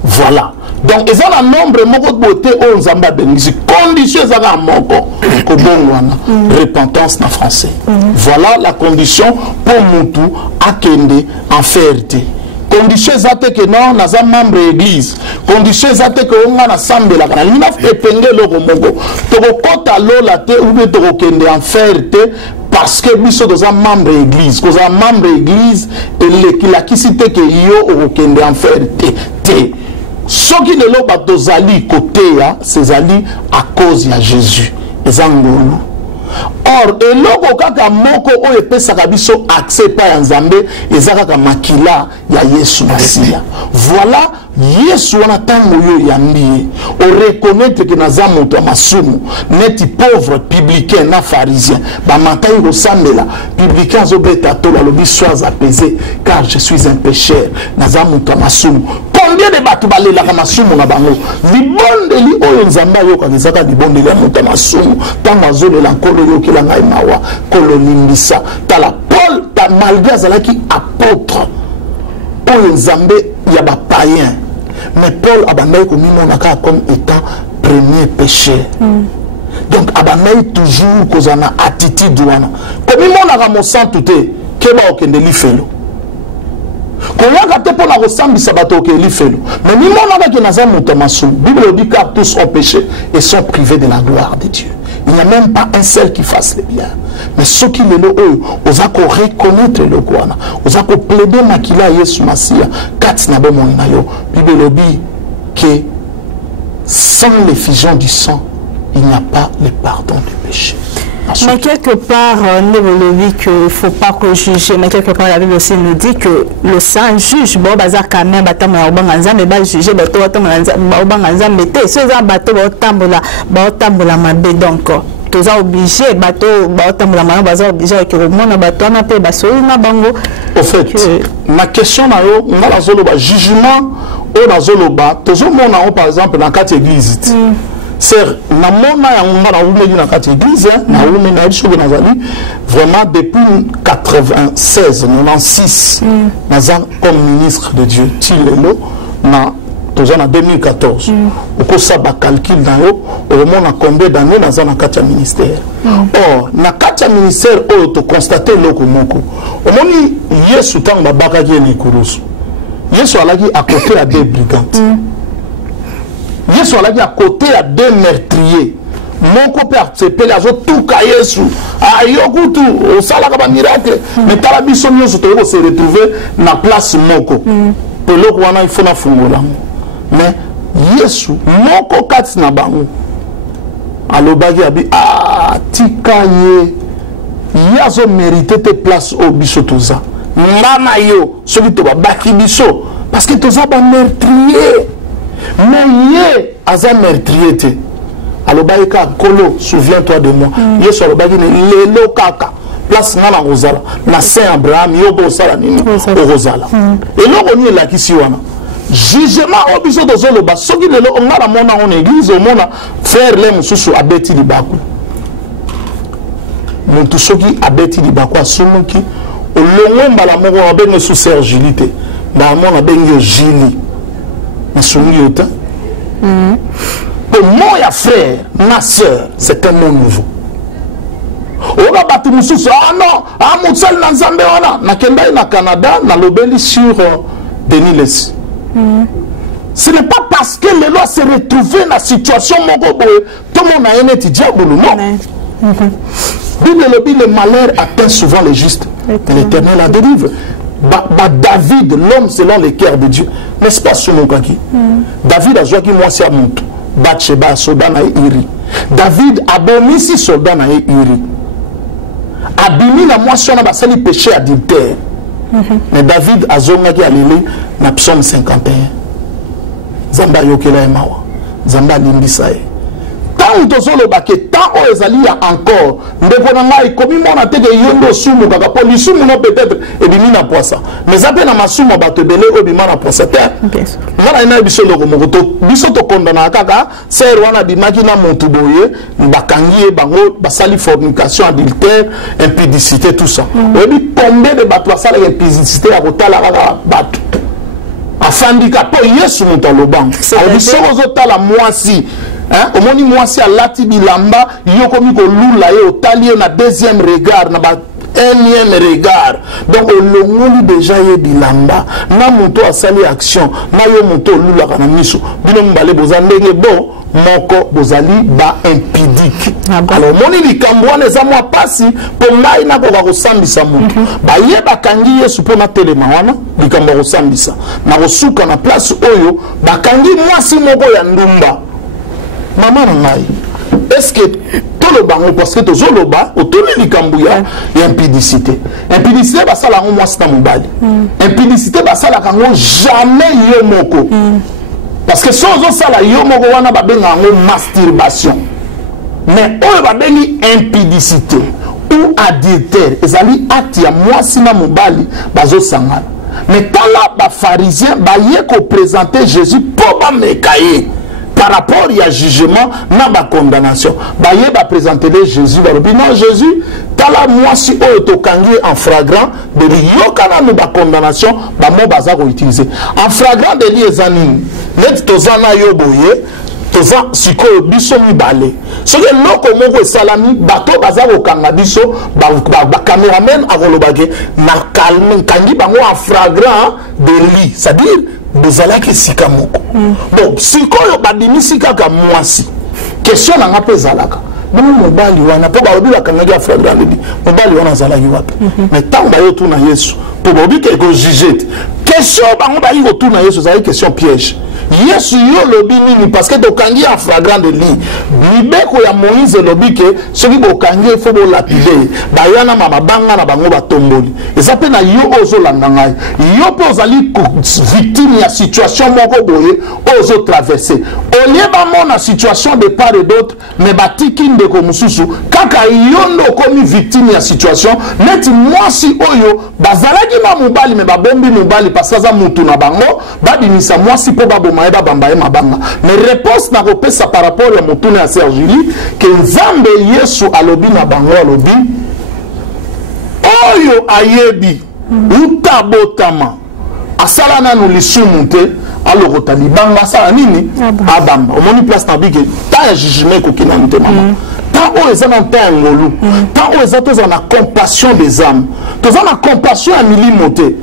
Voilà. Donc ils ont un nombre moko de beauté au Nzamba bengisi condition ezaka moko ko bongwana repentance na français. Voilà la condition pour mutu akende en ferté. Condition ezate que non naza membre église. Condition ezate que on na sambela kana lina epenge loko moko. Toko kota lola te ou be toko kende en ferté. Parce que biso doza membre église, koza membre église et la kisite que yo okende en faire te. Ce qui ne l'ont pas dozali côté ya, c'est ali à cause de Jésus. Ezangolo. Or eloko kaka moko oyo epesaka biso accès pa ya Nzambe ezaka makila ya Yesu Masia. Voilà Yesu wana tango yo yambi o reconnaître que naza moto masumu neti pauvre publicain na pharisien ba matai ko sambela publicain zo beta to la lobi sois apaisé car je suis un pécheur naza moto masumu. Combien de batu balela ka masumu na bango libondeli oyo Nzamba yo kanizaka libondeli ya moto masumu tango azolela nkolo yo kila ngai mawa kolo limbisa tala Paul ta malgré azalaki apôtre oyo Nzambe ya ba païen. Mais Paul abandonne comme comme étant premier pécheur. Donc abandonne toujours cause en attitude douane. Comme on a mon sang tout est que va aucun délit fait. Comment on a été pour la ressemble sabato que li fait. Mais ni mon avec nazam mutamasu. Bible dit car tous ont péché et sont privés de la gloire de Dieu. Il n'y a même pas un seul qui fasse le bien. Mais ceux qui le eux, ils ont reconnaître le quoi. Ils ont plaider makila Yesu Masia. Kat na bon monayo. Bible dit que sans l'effusion du sang, il n'y a pas le pardon du péché. Mais quelque part, nous dit qu'il ne faut pas juger. Mais quelque part, la Bible aussi nous dit que le sang juge. Bon, bazar quand même, batam ya obanganza, mais ba juger, batam ya obanganza, mais t'es, ceux-là batam ya otambola mabe donc. tous obligés bateau batambola mana baza obligé que le monde bateau na pe basoli na bango. Au fait ma question na yo ngala zolo ba jugement o na zolo ba tozo mona par exemple dans quatre églises. C'est na mona ya ngala umeli na quatre églises na umeli na biso na zali vraiment depuis 96 96 naza comme ministre de Dieu tilelo na en 2014, au cours de calcul au moment combien d'années dans un ministère. Or, dans le ministère, on a constaté que au moment Yesu tanga bakaki ni kurusu. Yesu alaki à côté à deux brigands. Yesu alaki à côté à deux meurtriers. Mon copain se pele azo tout ka Yesu. Ayoku tout, au salaka ba miracle. Mais talabiso nyoso to se retrouver na place moko. Pelo wana il faut na fungola. Mais Yesu moko kati na bango alobaki abi tika ye yazo mérité te place au biso toza ngana yo soki to babaki biso parce que toza ba meurtrier mais ye aza meurtrier te alobaki ka kolo souviens-toi de moi Yesu alobaki lelo kaka place ngana kozala na Saint Abraham yo bo sala nini kozala eloko ni elakisi wana jugement au biso de zoloba soki lelo on a la mona en église au mona faire les mususu abeti libaku muntu soki abeti libaku asumuki olongo mbala moko abenge sous Sœur Jilité ba mona bengi Jili masumi yota pour moi ya frère ma sœur c'est un mot nouveau oba batu mususu non mutsal na nzambe wana na kenda na Canada na lobeli sur Denis Lessi. Ce n'est pas parce que les lois se retrouvent dans la situation tout le monde a un diable, non. Bible le malheur atteint souvent les justes. L'Éternel la délivre. David, l'homme selon le cœur de Dieu, n'est-ce pas sur mon kaki? David a joué qui moi c'est à mon tour. Bathsheba, soldat na Iri. David a béni si soldat na Iri. A béni la moisson na basali péché adultère. Mais David a zongaki alili na psaume 51. Zamba yokela emawa. Zamba limbisa e. Tant tozolo bake tant o ezali ya encore ndeko na ngai komi mona teke yondo sumu kaka po lisumu no peut-être ebimi na poisa. Mais ape na masumu bato belé obima na poisa te. Ngana ina biso loko mokoto biso to kondana kaka ser wana bimaki na montu boye bakangi bango basali fornication adultère impudicité tout ça. Obi combien de bato basala impudicité ya kotala kaka bato. Afandika po Yesu mutaloba. Obi soko tala mwasi. Au moni mwasi alati bilamba yokomi ko lula ye otali na deuxième regard na ba énième regard. Donc le monde déjà ye bilamba na moto asali action na yo moto lula kana miso bino mbale bozandenge bo moko bozali ba impudique. Alors moni likambo wana eza mwa pasi po ngai na ko kosambisa moto ba ye bakangi Yesu po na telema wana likambo kosambisa na kosuka na place oyo bakangi mwasi moko ya ndumba. Maman ngai est-ce que tout le bango parce que tozo loba otoni likambo ya impudicité basala ngo mwasi na mobali impudicité basala kango jamais yo moko parce que sozo sala yo moko wana babenga ngo masturbation mais oyo babengi impudicité ou adultère ezali acte ya mwasi na mobali bazo sangana mais tala ba pharisien ba ye ko présenter Jésus pour ba mekaye par rapport à jugement, n'a pas condamnation. Baye va présenter Jésus. Non, Jésus, t'as la moi si on kangi en flagrant de l'yokana nous ba condamnation, ba mo baza ko utiliser. En flagrant de l'yezani, net tozana yo boye, toza siko biso mi balé. Ce que loko moko salami, bato baza ko kanga biso, ba cameraman akolobage na calme kangi bango en flagrant de lit, c'est-à-dire bozalaki sika moko. Bon, sikoyo badimisi kaka mwasi. Question na ngape zalaka. Bomo mobali wana po ba obila kangaki afragra libi. Mobali wana zalaki wapi. Mais tant ba yo tu na Yesu, po bobi ke ko juger. Question bango ba yo tu na Yesu zali question piège. Yesu yo lobi nini parce que tokangi en flagrant délit. Libeko ya Moïse lobi que ce qui bokangi il faut bo lapider. Bayana mama banga na bango batomboli. Eza pe na yo ozo landangai. Yo pe ozali victime ya situation moko boye ozo traverser. Au lieu ba mona situation de part et d'autre mais batiki ndeko mususu kaka yondo komi victime ya situation neti mwasi oyo bazalaki ma mobali me babombi mobali parce que za mutu na bango babimisa mwasi po baboma eba bambaye mabanga mais réponse na kopesa par rapport à mutune ya Sœur Julie que nzambe Yesu alobi na bango alobi oyo ayebi utabotama asala nanu lisumu te alokota libanga asala nini abamba omoni place na bike ta ya jugement kokina nte mama tant oyo eza na nta ya ngolu tant oyo eza toza na compassion des âmes toza na compassion ya milimo te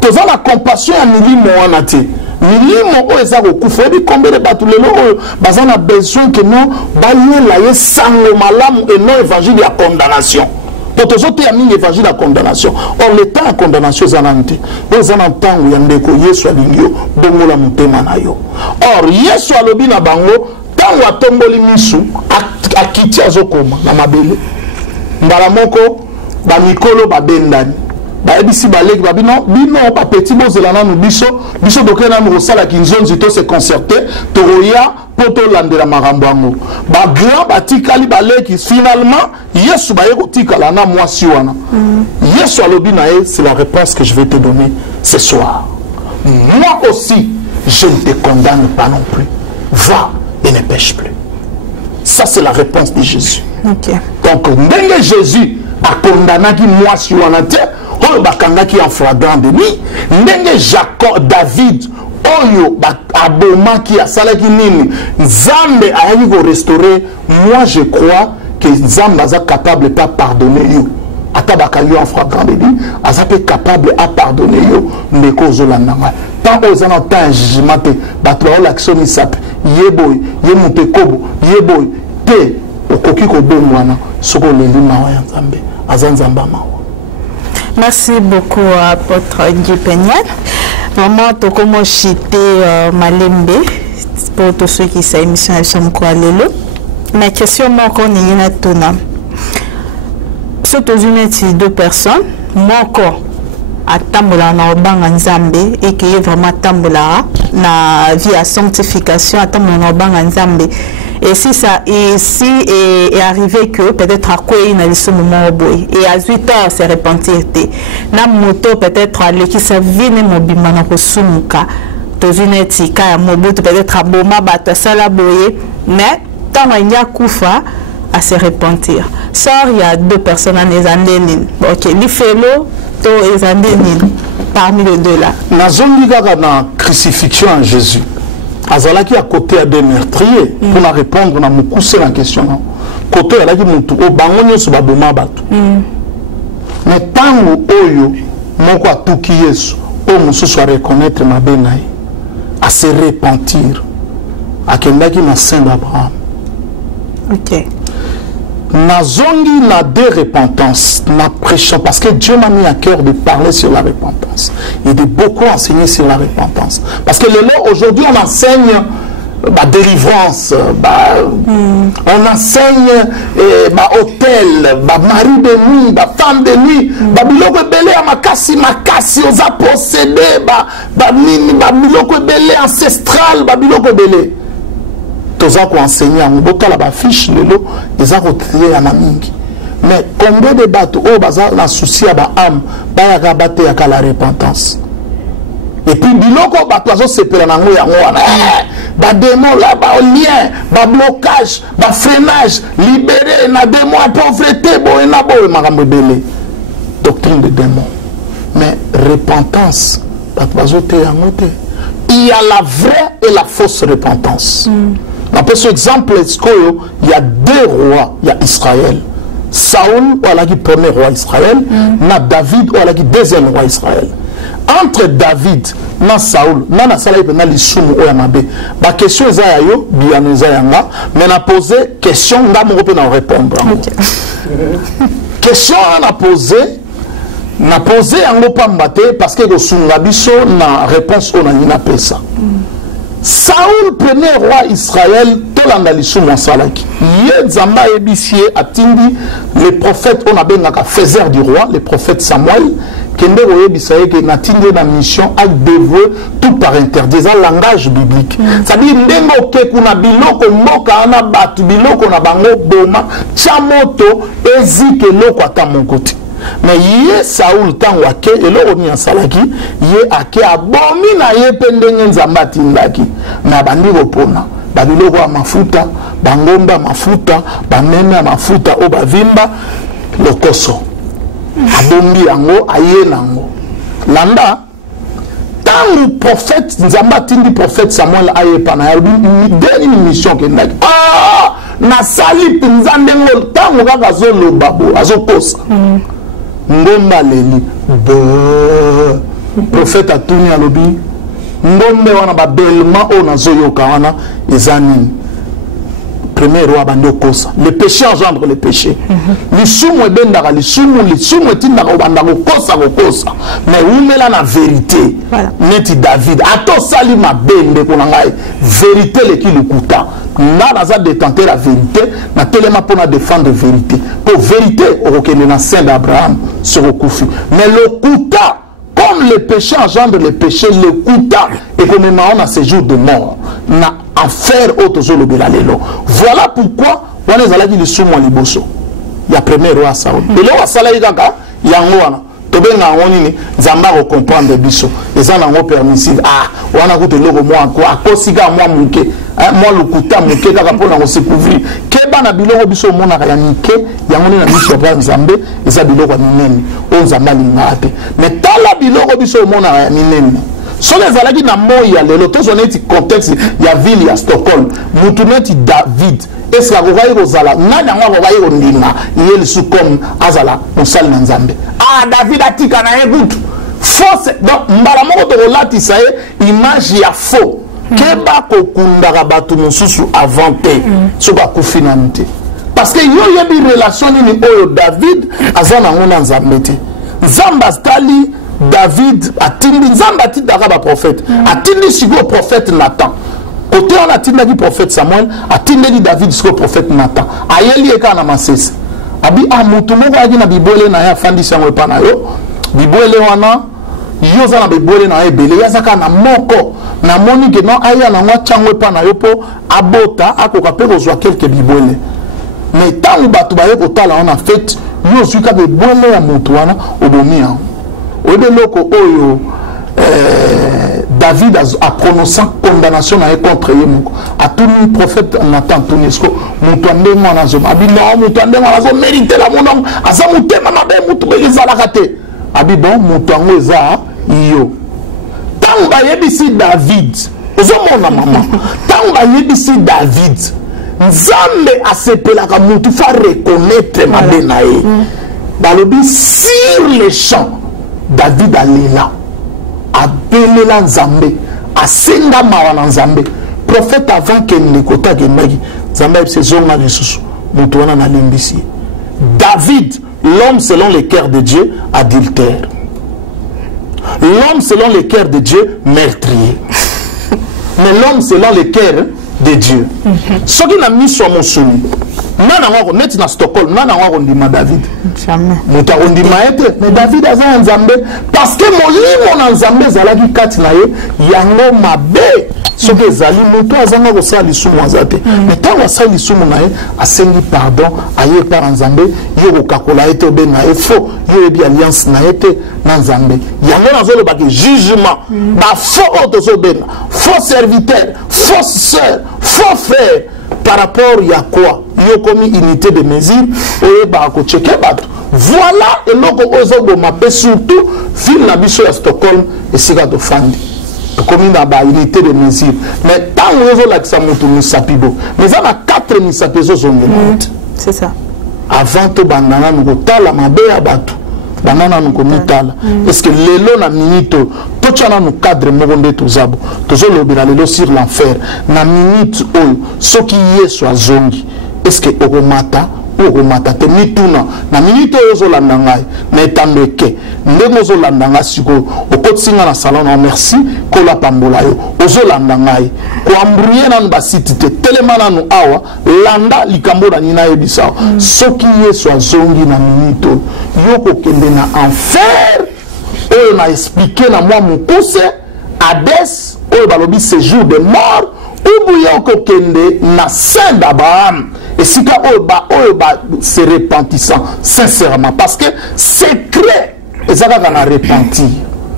toza na compassion ya milimo wana te milimo oyo eza kokufa ebi kombele bato lelo oyo baza na besoin ke no bayela ye sango malamu et non évangile ya condamnation pour tous autres amis évangile à condamnation or le temps à condamnation zanante aux anantango yandeko Yesu alingio bongo la mutema na yo or Yesu alobi na bango tango atomboli misu akiti azokoma na mabele mbala moko ba mikolo babendani bayebisi baleki babino bino ba petit bozela nanu biso dokena mu sala kinzonzi to se concerter toroya poto landela makambo yango ba grand batikali baleki finalement Yesu baye kotikala na mwasi wana Yesu alobi na ye c'est la réponse que je vais te donner ce soir moi aussi je ne te condamne pas non plus va et ne pêche plus ça c'est la réponse de Jésus donc ndenge Jésus a condamné qui mwasi wana te oyo bakangaki en flagrant délit ndenge Jacob David oyo abomaki asalaki nini Nzambe ayaki ko restaurer moi je crois que Nzambe aza capable pas pardonner yo ata bakangi en flagrant délit aza pe capable à pardonner yo ndeko ozolanda ngai tant oza na temps jugement te bato baolakisa misape yeboy ye moto ekobo yeboy te okoki kobongwana soko oleli mawa ya Nzambe aza Nzambe mawa. Merci beaucoup, apôtre Guy Pegnal. Vraiment, tu as chité Malembe pour tous ceux qui sont émission à Lelo. Ma question, moi, on est là. Surtout, une deux personnes. Moi, encore, à Tambola, na Obanga Nzambe, et qui est vraiment Tambola, na vie à sanctification, à Tambola, Obanga Nzambe. Et si ça ici est arrivé que peut-être à quoi il a ce moment et à 8 heures c'est repentir na moto peut-être à l'équipe ça vient mobima na kosumuka tozineti ka mobutu peut-être à boma bata sala boye mais tant il y a kufa à se repentir ça il y a deux personnes en les années OK li felo to les années parmi les deux là na zone na crucifixion en Jésus azalaki à côté à des meurtriers pour répondre na mukuse la question côté alaki mutu o bango nyoso baboma bato mais tango oyo moko atuki Yesu o mususu a reconnaître mabe na ye à se repentir akendaki na sein d'Abraham. OK. Nazongi na de repentance, na prêchant, parce que Dieu m'a mis à cœur de parler sur la repentance et de beaucoup enseigner sur la repentance. Parce que aujourd'hui on enseigne la délivrance, on enseigne hôtel, mari de nuit, femme de nuit, biloko belé à makasi aux a possédé, biloko belé ancestral, biloko belé. Toza ko enseigner en botala ba fiche lelo eza ko trier na mingi mais combien de bateaux o baza na souci ba âme ba ya baté ya la repentance et puis biloko bato azo sepela na ngo ya ngwana ba démon là ba lien ba blocage ba freinage libéré na démon pauvreté bo na bo makambo belé doctrine de démon mais repentance bato bazo te ya ngote il y a la vraie et la fausse repentance. Après ce exemple, il y a deux rois, il y a Israël. Saoul, ou alors qui premier roi Israël, na David, ou alors qui deuxième roi Israël. Entre David, na Saoul, na Salah, na l'Issoum, ou Yamabe. La question est là, bien nous ayanga, mais na posé question, na mon peut répondre. Question on a posé en opambate parce que le sungabiso na réponse on a une appel ça. Ça Saoul, premier roi Israël, tolanda lisumu salaki. Yé Zamba Ebissier atindi les prophètes, on a bien faiseur du roi, les prophètes Samuel, qui ont attendu la mission à dévouer tout par interdit, un langage biblique. C'est-à-dire, ndengo ke kuna biloko moka ana batu biloko na bango boma, chamoto ezike loko ata mon côté. Mais yé Saoul tangwake eloko ni salaki yé ake abomi na yé pendenge nzamba tindaki na bandi kopona babiloko ya mafuta bangomba mafuta bameme ya mafuta o bavimba lokoso abombi yango aye nango landa tangu prophète nzamba tindi prophète Samuel aye pana ya deni mission kendaki na sali pinza ndengo tangu kaka zoloba bo azokosa ngomba leli prophète atuni alobi ngombe wana babellement o nazoyoka wana ezani premier roi bando kosa le péché engendre le péché lisumu ebendaka lisumu etindaka obanda kokosa mais umela na vérité neti David atosali mabende kuna ngai vérité leki lukuta nga naza détenteur la vérité na telema mpona défendre vérité pour vérité okokende na sein d'Abraham sur okufi mais lokuta comme le péché engendre le péché lokuta et comme on a ce jour de mort na enfer otozolobela lelo voilà pourquoi wana ezalaki lisumu liboso ya premier roi Saoul eloko asalaki kaka yango wana tobenga yango nini nzambe akokomprendre biso eza nango permissive wana kuta eloko moko akosika mwa moke mwa lokuta moke kaka mpona kosecouvrir keba na biloko biso omonaka ya mike yango nini na miso ya nzambe eza biloko ya minene oyo nzambe alingaka te mais tala biloko biso omonaka ya minene soki ezalaki na moi ya lelo tozwa neti contexte ya ville ya Stockholm mutu neti David est-ce akokai kozala nani yango akokai kondima ye lisu comme azala mosali na nzambe David atika na ye kutu fausse donc mbala moko tokolatisa ye image ya faux keba kokundaka bato mosusu avant te soki akufi nanu te parce que yo yebi relation nini oyo David aza nango na nzambe te nzambe atali David atindi nzambe atindaka baprophète atindi sikoyo prophète Nathan côté on atindaki prophète Samuel atindeli David sikoyo prophète Nathan ayeli eka na masese abi mutu moko ayaki na bibwele na ye afandisi yango epa na yo bibwele wana yo oza na bibwele na ye ebele ye azaka na moko namoni ke non aya nango atyango epa na yo mpo abota akoka mpe kozwa quelque bibwele mais ntango bato baye kotala wana fete yo ozwi kaka ebwele ya motu wana obomi yango odeloko oyo David a prononcé condamnation contre lui. A tout le prophète Nathan Tunesco, Moutouandé Manazo, Abinon, Moutouandé Manazo, mérité la monongue, Azamouté Manabe, Moutoué Zalakate. Abidon, Moutouandé Za, Yo. Tanga Yebisi David, Ozomona maman, Tanga Yebisi David, Nzambe a sepelaka Moutou, fa reconnaître ma benae. Balobi, sur les champs, David a là. Abelela nzambe asenga mawa na nzambe prophète avant que nekota kendaki nzambe se zonga lisusu mutu wana na limbisi David l'homme selon le cœur de Dieu adultère l'homme selon le cœur de Dieu meurtrier mais l'homme selon le cœur de Dieu soki na miso mosuni nana wako neti na Stockholm nana wako ndima David jamais muta ondima ete mais David aza nzambe parce que molimo na nzambe zalaki kati na ye yango mabe soki ezali mutu azanga kosala lisumu azate mais ntango asali lisumu na ye asengi pardon aye par nzambe yo kokakola ete obenga ye faux yo yebi alliance na ye te na nzambe yango nazolobaki jugement bafaux oyo tozobenga faux serviteur fausse sœur faux frère par rapport à quoi yo komi unité de mesure et ba ko checker bato voilà et loko ozo mape surtout ville na biso ya Stockholm et sika to fandi komi na ba unité de mesure mais tant ozo la kisa mutu misapibo mais ça na 4 misapezo zongo c'est ça avant to banana nuko tala mabe ya bato banana nuko mitala est-ce que lelo na minute tochana no cadre moko nde tozabo tozolobela lelo sur l'enfer na minute oyo soki yesu azongi est-ce que okomata te mituna na minute oyo ozolanda ngai na etando eke ndenge ozolanda nga sikoyo okotisinga na salon na merci kola pambola yo ozolanda ngai koambrouye nanu basite te telema nanu awa landa likambo na nini nayebisa soki yesu azongi na minute yo kokende na enfer oyo na explike na mwa mokuse Hades oyo balobi séjour de mort ubuye kokende na sein d'Abraham esika oyo ba se repentissant sincèrement parce que secret ezaka na repentir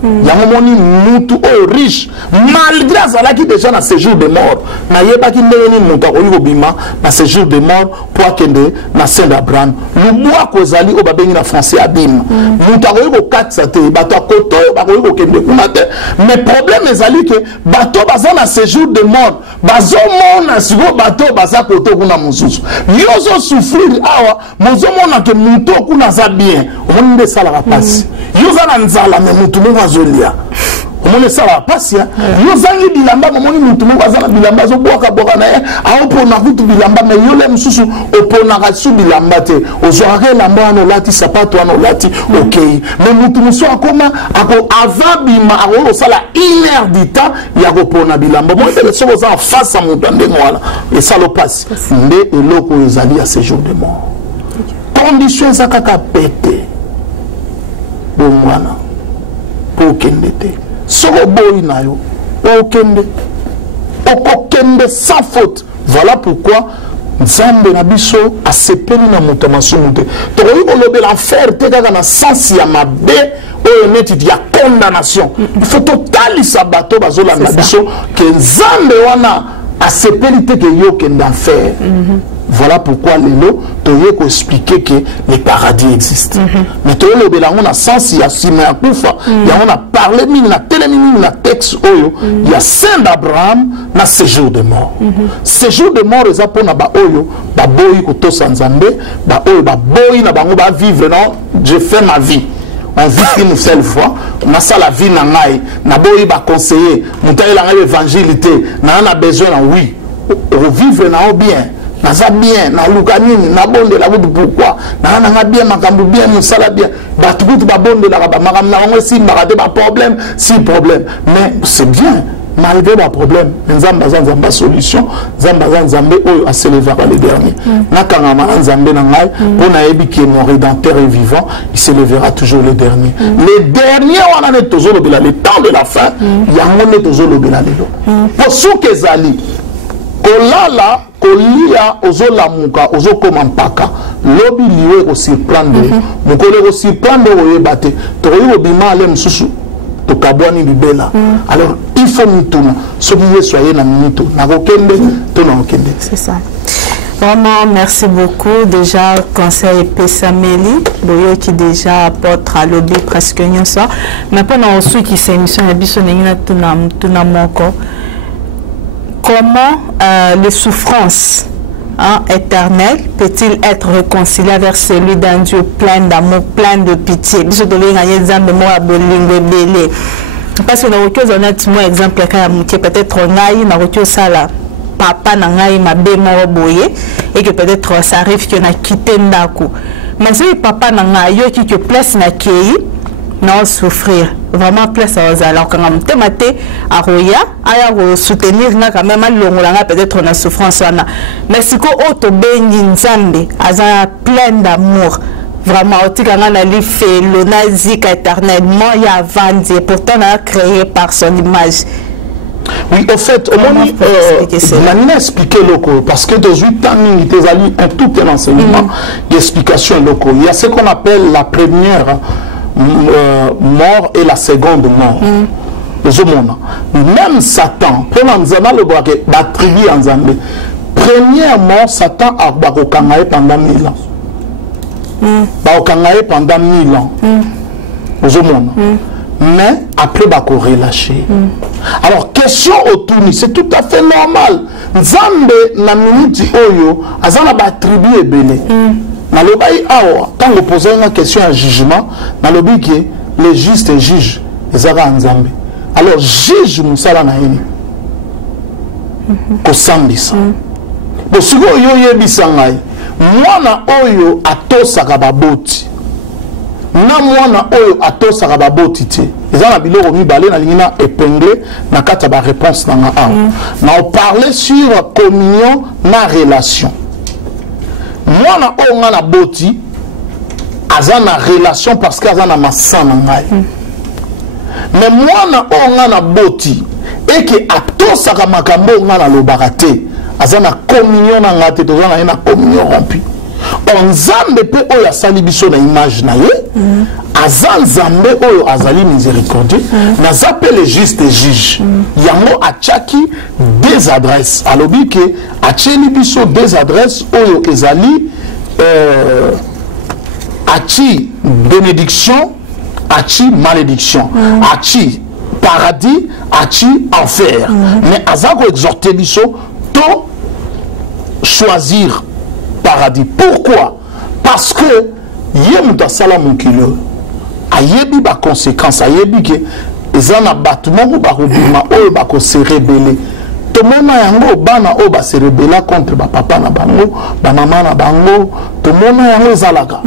yango moni mutu oyo riche malgré azalaki déjà na séjour de mort na yebaki ndenge nini mutu akoki kobima na séjour de mort po akende na sein d'Abraham lubwako ezali oyo babengi na français abima mutu akoki kokatisa te bato akoto oyo bakoki kokende kuna te mais problème ezali ke bato baza na séjour de mort bazomona sikoyo bato baza koto kuna mosusu yo ozosouffrir awa mozomona ke mutu okuna aza bien omoni nde esalaka mpasi yo oza na nzala me mutu moko azolia omoni esalaka mpasi yo ozangi bilamba momoni mutu moko aza na bilamba azobwaka na ye aopona kutu bilamba me yo le mosusu oponaka su bilamba te ozwaka elamba wana olati sapato wana olati okei me mutu mosusu akoma avant bima akoki kosala 1 heure du temps ya kopona bilamba moyebele soki oza en face ya moto ya ndenge wana esala opasi nde eloko oyo ezali ya séjour de mort condition eza kaka pete bongwana po okende te soki oboyi na yo okende okokende sans faute voilà pourquoi nzambe na biso asepeli na moto masumu te tokoki kolobela enfer te kaka na sensi ya mabe oyo neti ya condamnation il faut totalisa bato bazolanda biso ke nzambe wana asepeli te ke yo okende enfer voilà pourquoi lelo toye ko expliquer que le paradis existe mais toye le belango na sens ya sima ya kufa ya on a parlé mingi na télémini na texte oyo ya saint d'Abraham na séjour de mort séjour de mort eza pona ba oyo ba boyi ko tosa nzambe ba oyo ba boyi na bango ba vivre non je fais ma vie on vit une seule fois on a ça la vie na ngai na boyi ba conseiller mutaye la ngai évangile te na besoin na oui revivre na bien naza bien na luka nini na bonde la kutu pourquoi na nga bien makambu bien musala bien batu kutu ba bonde la ba makambu na ngo si mbakate ba problème si problème mais c'est bien malgré ba problème nzamba nzamba solution nzamba nzambe oyo a s'élèvera le dernier na kanga mana nzambe na ngai pona yebi que mon rédempteur est vivant il s'élèvera toujours le dernier le dernier wana ne tozolo bela le temps de la fin yango ne tozolo bela lelo pour ceux que zali kolala kolia ozolamuka ozokoma mpaka lobi liwe kosurprendre mokolo kosurprendre oyeba te tokoki kobima ale mosusu tokabwani libela alors il faut mituna soki yesu aye na minito nakokende to nakokende c'est ça. Vraiment, merci beaucoup. Déjà, conseil Pessameli, Boyo qui déjà apporte à l'objet presque une ça. Mais pendant aussi qui s'est émission, il y a bisonné tout na moko. Comment les souffrances éternelles peut-il être réconcilié avec celui d'un Dieu plein d'amour, plein de pitié? Parce que nous avons honnêtement exemple peut-être on a ça là papa nangai mabe moro boye et que peut-être ça arrive qu'on a quitté ndako mais si papa nangai yo qui place na kei non souffrir vraiment place aux alors quand on te maté à roya aya soutenir na quand même longola peut-être on a souffrance wana mais si ko auto bengi nzambe aza plein d'amour vraiment otikanga na li fait le nazika éternellement ya vandi pourtant on a créé par son image. Oui, au fait, au moment où expliquer locaux, parce que dans 8 ans, il y a un tout un enseignement d'explication locaux. Il y a ce qu'on appelle la première mort et la seconde mort. Même Satan, la tribu en Zambie, première mort, Satan a bakokangaye pendant 1000 ans. Bakokangaye pendant 1000 ans. Mais après bako relâché. Alors question autour c'est tout à fait normal. Nzambe na minute oyo azana ba tribu ebele. Na lobai awa quand on pose une question à jugement, na lobi que les justes jugent ezaka nzambe. Alors juge musala na yini. Ko sambisa. Bo siko yo yebisa ngai. Mwana oyo atosaka baboti. na mwana oyo atosaka baboti te eza na biloko mibale nalingi na épinglé na kati ya baréponse nanga na oparle sur communion na relation mwana oyo nga na boti aza na relation parce que aza na masa na ngai mais mwana oyo nga na boti eke atosaka makambo oyo nga nalobaka te aza na communion na nga te toza na ye na communion rompu nzambe mpe oyo asali biso na image na ye aza nzambe oyo azali miséricorde naza mpe le juste juge yango atiaki des adresses alobi ke atieli biso des adresses oyo ezali ati bénédiction ati malédiction ati paradis ati enfer mais aza koexhorte biso to choisir paradis. Pourquoi? Parce que yemuta sala mukilo ayebi ba conséquence ayebi ke ezana batuma ba robima oyo ba ko se rebeller to mona yango bana o ba se rebeller contre ba papa na bango ba mama na bango to mona yango ezalaka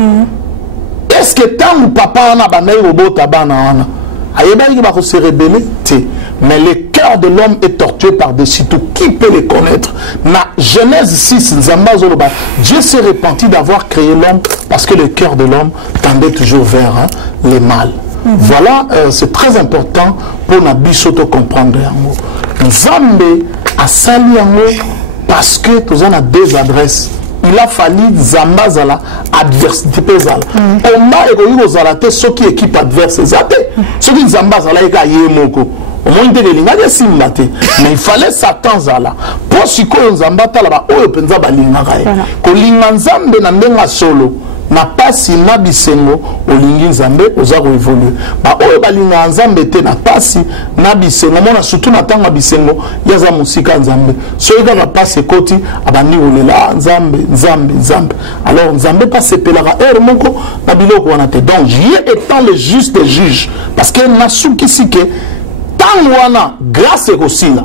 est-ce que tant papa na ba nayi robota bana wana ayebi ba ko se rebeller te mais le cœur de l'homme est tortueux par-dessus tout. Qui peut le connaître? Na Genèse 6, Dieu s'est repenti d'avoir créé l'homme parce que le cœur de l'homme tendait toujours vers le mal. Voilà, c'est très important pour Nabisoto comprendre. Nzambe a sali yango parce que nous avons deux adresses. Il a fallu Zambazala adversité pesala. Oma ego yo zalate ceux qui équipe adverse zate. Ceux qui Zambazala eka yemoko. Mais il fallait Satan zala pour si ko nzamba tala ba oyo penza balinga kae ko linga nzambe na ndenga solo na pasi na bisengo olingi nzambe oza ko évoluer ba oyo balinga nzambe te na pasi na bisengo mona surtout na tanga bisengo yaza musika nzambe so ika na pasi koti abandi olela nzambe nzambe nzambe alors nzambe pas sepelaka moko na biloko wana te donc Dieu étant le juste juge parce que nasuki sike wana grâce aussi là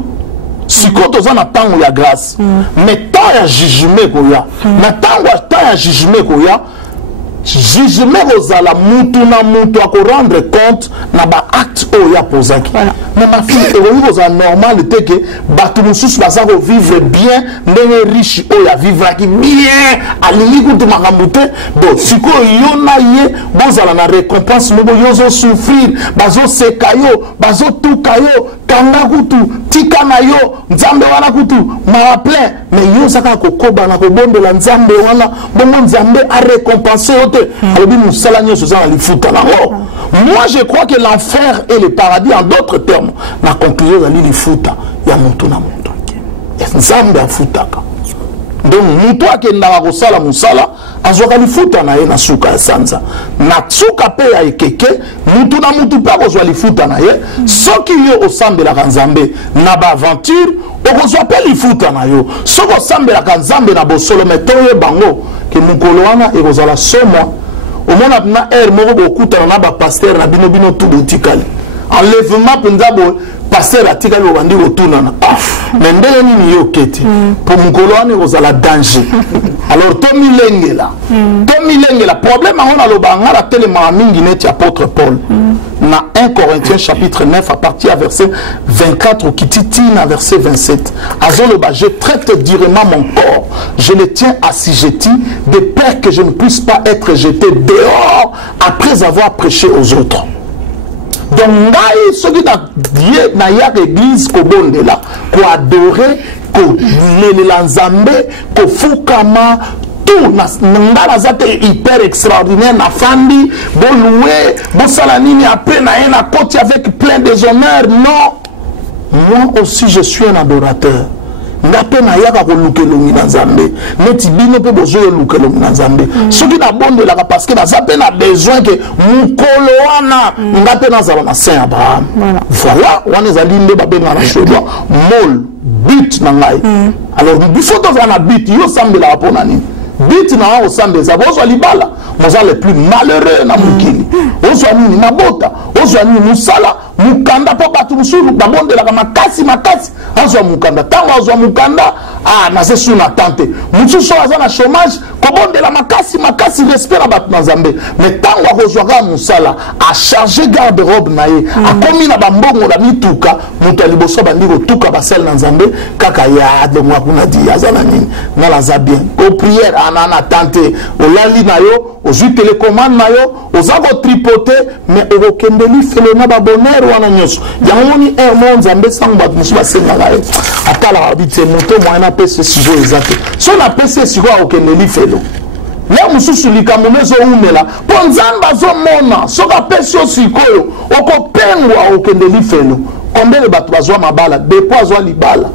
si quand on a tant ya grâce mais tant ya jugement koya na tant ya jugement koya jugement ozala mutu na mutu à rendre compte na ba acte oya posaki mais ma fille est ozala normal te que batu mususu baza ko vivre bien ndenge riche oya vivre ki bien alingi kutu makambo te donc si ko yo na ye bozala na récompense mo yozo souffrir bazo sekayo bazo tukayo kanga kutu tika na yo nzambe wana kutu mara plein mais yo saka kokoba na kobondela nzambe wana bongo nzambe a récompensé ote alobi musala nyoso za lifuta na ho. Moi je crois que l'enfer et le paradis en d'autres termes na conclusion za lifuta ya muntu na muntu nzambe afutaka donc muntu akendaka kosala musala azwaka lifuta na ye na suka ya sanza na suka pe ya ekeke mutu na mutu mpe akozwa lifuta na ye soki yo osambelaka nzambe na baaventure okozwa mpe lifuta na yo soki osambelaka nzambe na bosolo me toyeba bango ke mokolo wana ekozala somwa omona na ere moko bokutana na bapaster na bino bino tu botikali enlèvement mpenza boye pasteur atikali obandi kotunana mais ndenge nini yo kete po mokolo wana ekozala danger alors tomilengela problème yango naloba nga na telemaka mingi neti apôtre Paul na 1 Corinthiens chapitre 9 à partir à verset 24 au Kititina verset 27 azoloba je traite durement mon corps je le tiens assujetti de peur que je ne puisse pas être jeté dehors après avoir prêché aux autres. Donc, ngai soki na ya église ko bondela ko adorer ko lelela nzambe ko fukama tout na zate hyper extraordinaire na fandi bo louer bo sala nini après na ena côté avec plein des honneurs. Non, moi aussi je suis un adorateur. Ngape na yaka ko lukelongi na nzambe neti bino pe bozo lukelongi na nzambe soki na bonde la parce que baza pe na besoin que mukolo wana ngape na zala na Saint Abraham voilà wana ezali nde babenga na chodoa mol but na ngai alors bifo to na but yo sambela pona nini but na wa osambeza bozo libala moza le plus malheureux na mukili ozo nini na bota ozo nini musala mukanda po batu musuru babonde la makasi azwa mukanda tango azwa mukanda ah naze sous na tante mususu aza na chômage kobondela makasi respect na bato na Nzambe mais tango akozwaka musala a charger garde-robe na ye akomi na bambongo na mituka mutu aliboso bandi kotuka basel na Nzambe kaka ya de moi kuna di aza na nini na la za bien au prière ana tante olali na yo ozwi télécommande na yo ozako tripoter mais okokendeli fele na ba bonheur wana nyonso yango ni un Nzambe sango bato musu basengaka ye atala abite moto mwana pese sigo ezate so na pese sigo okendeli felo le mususu likambo nezo umela po Nzambe azomona soka pese osikoyo okopengwa okendeli felo kombele bato bazwa mabala depo azwa libala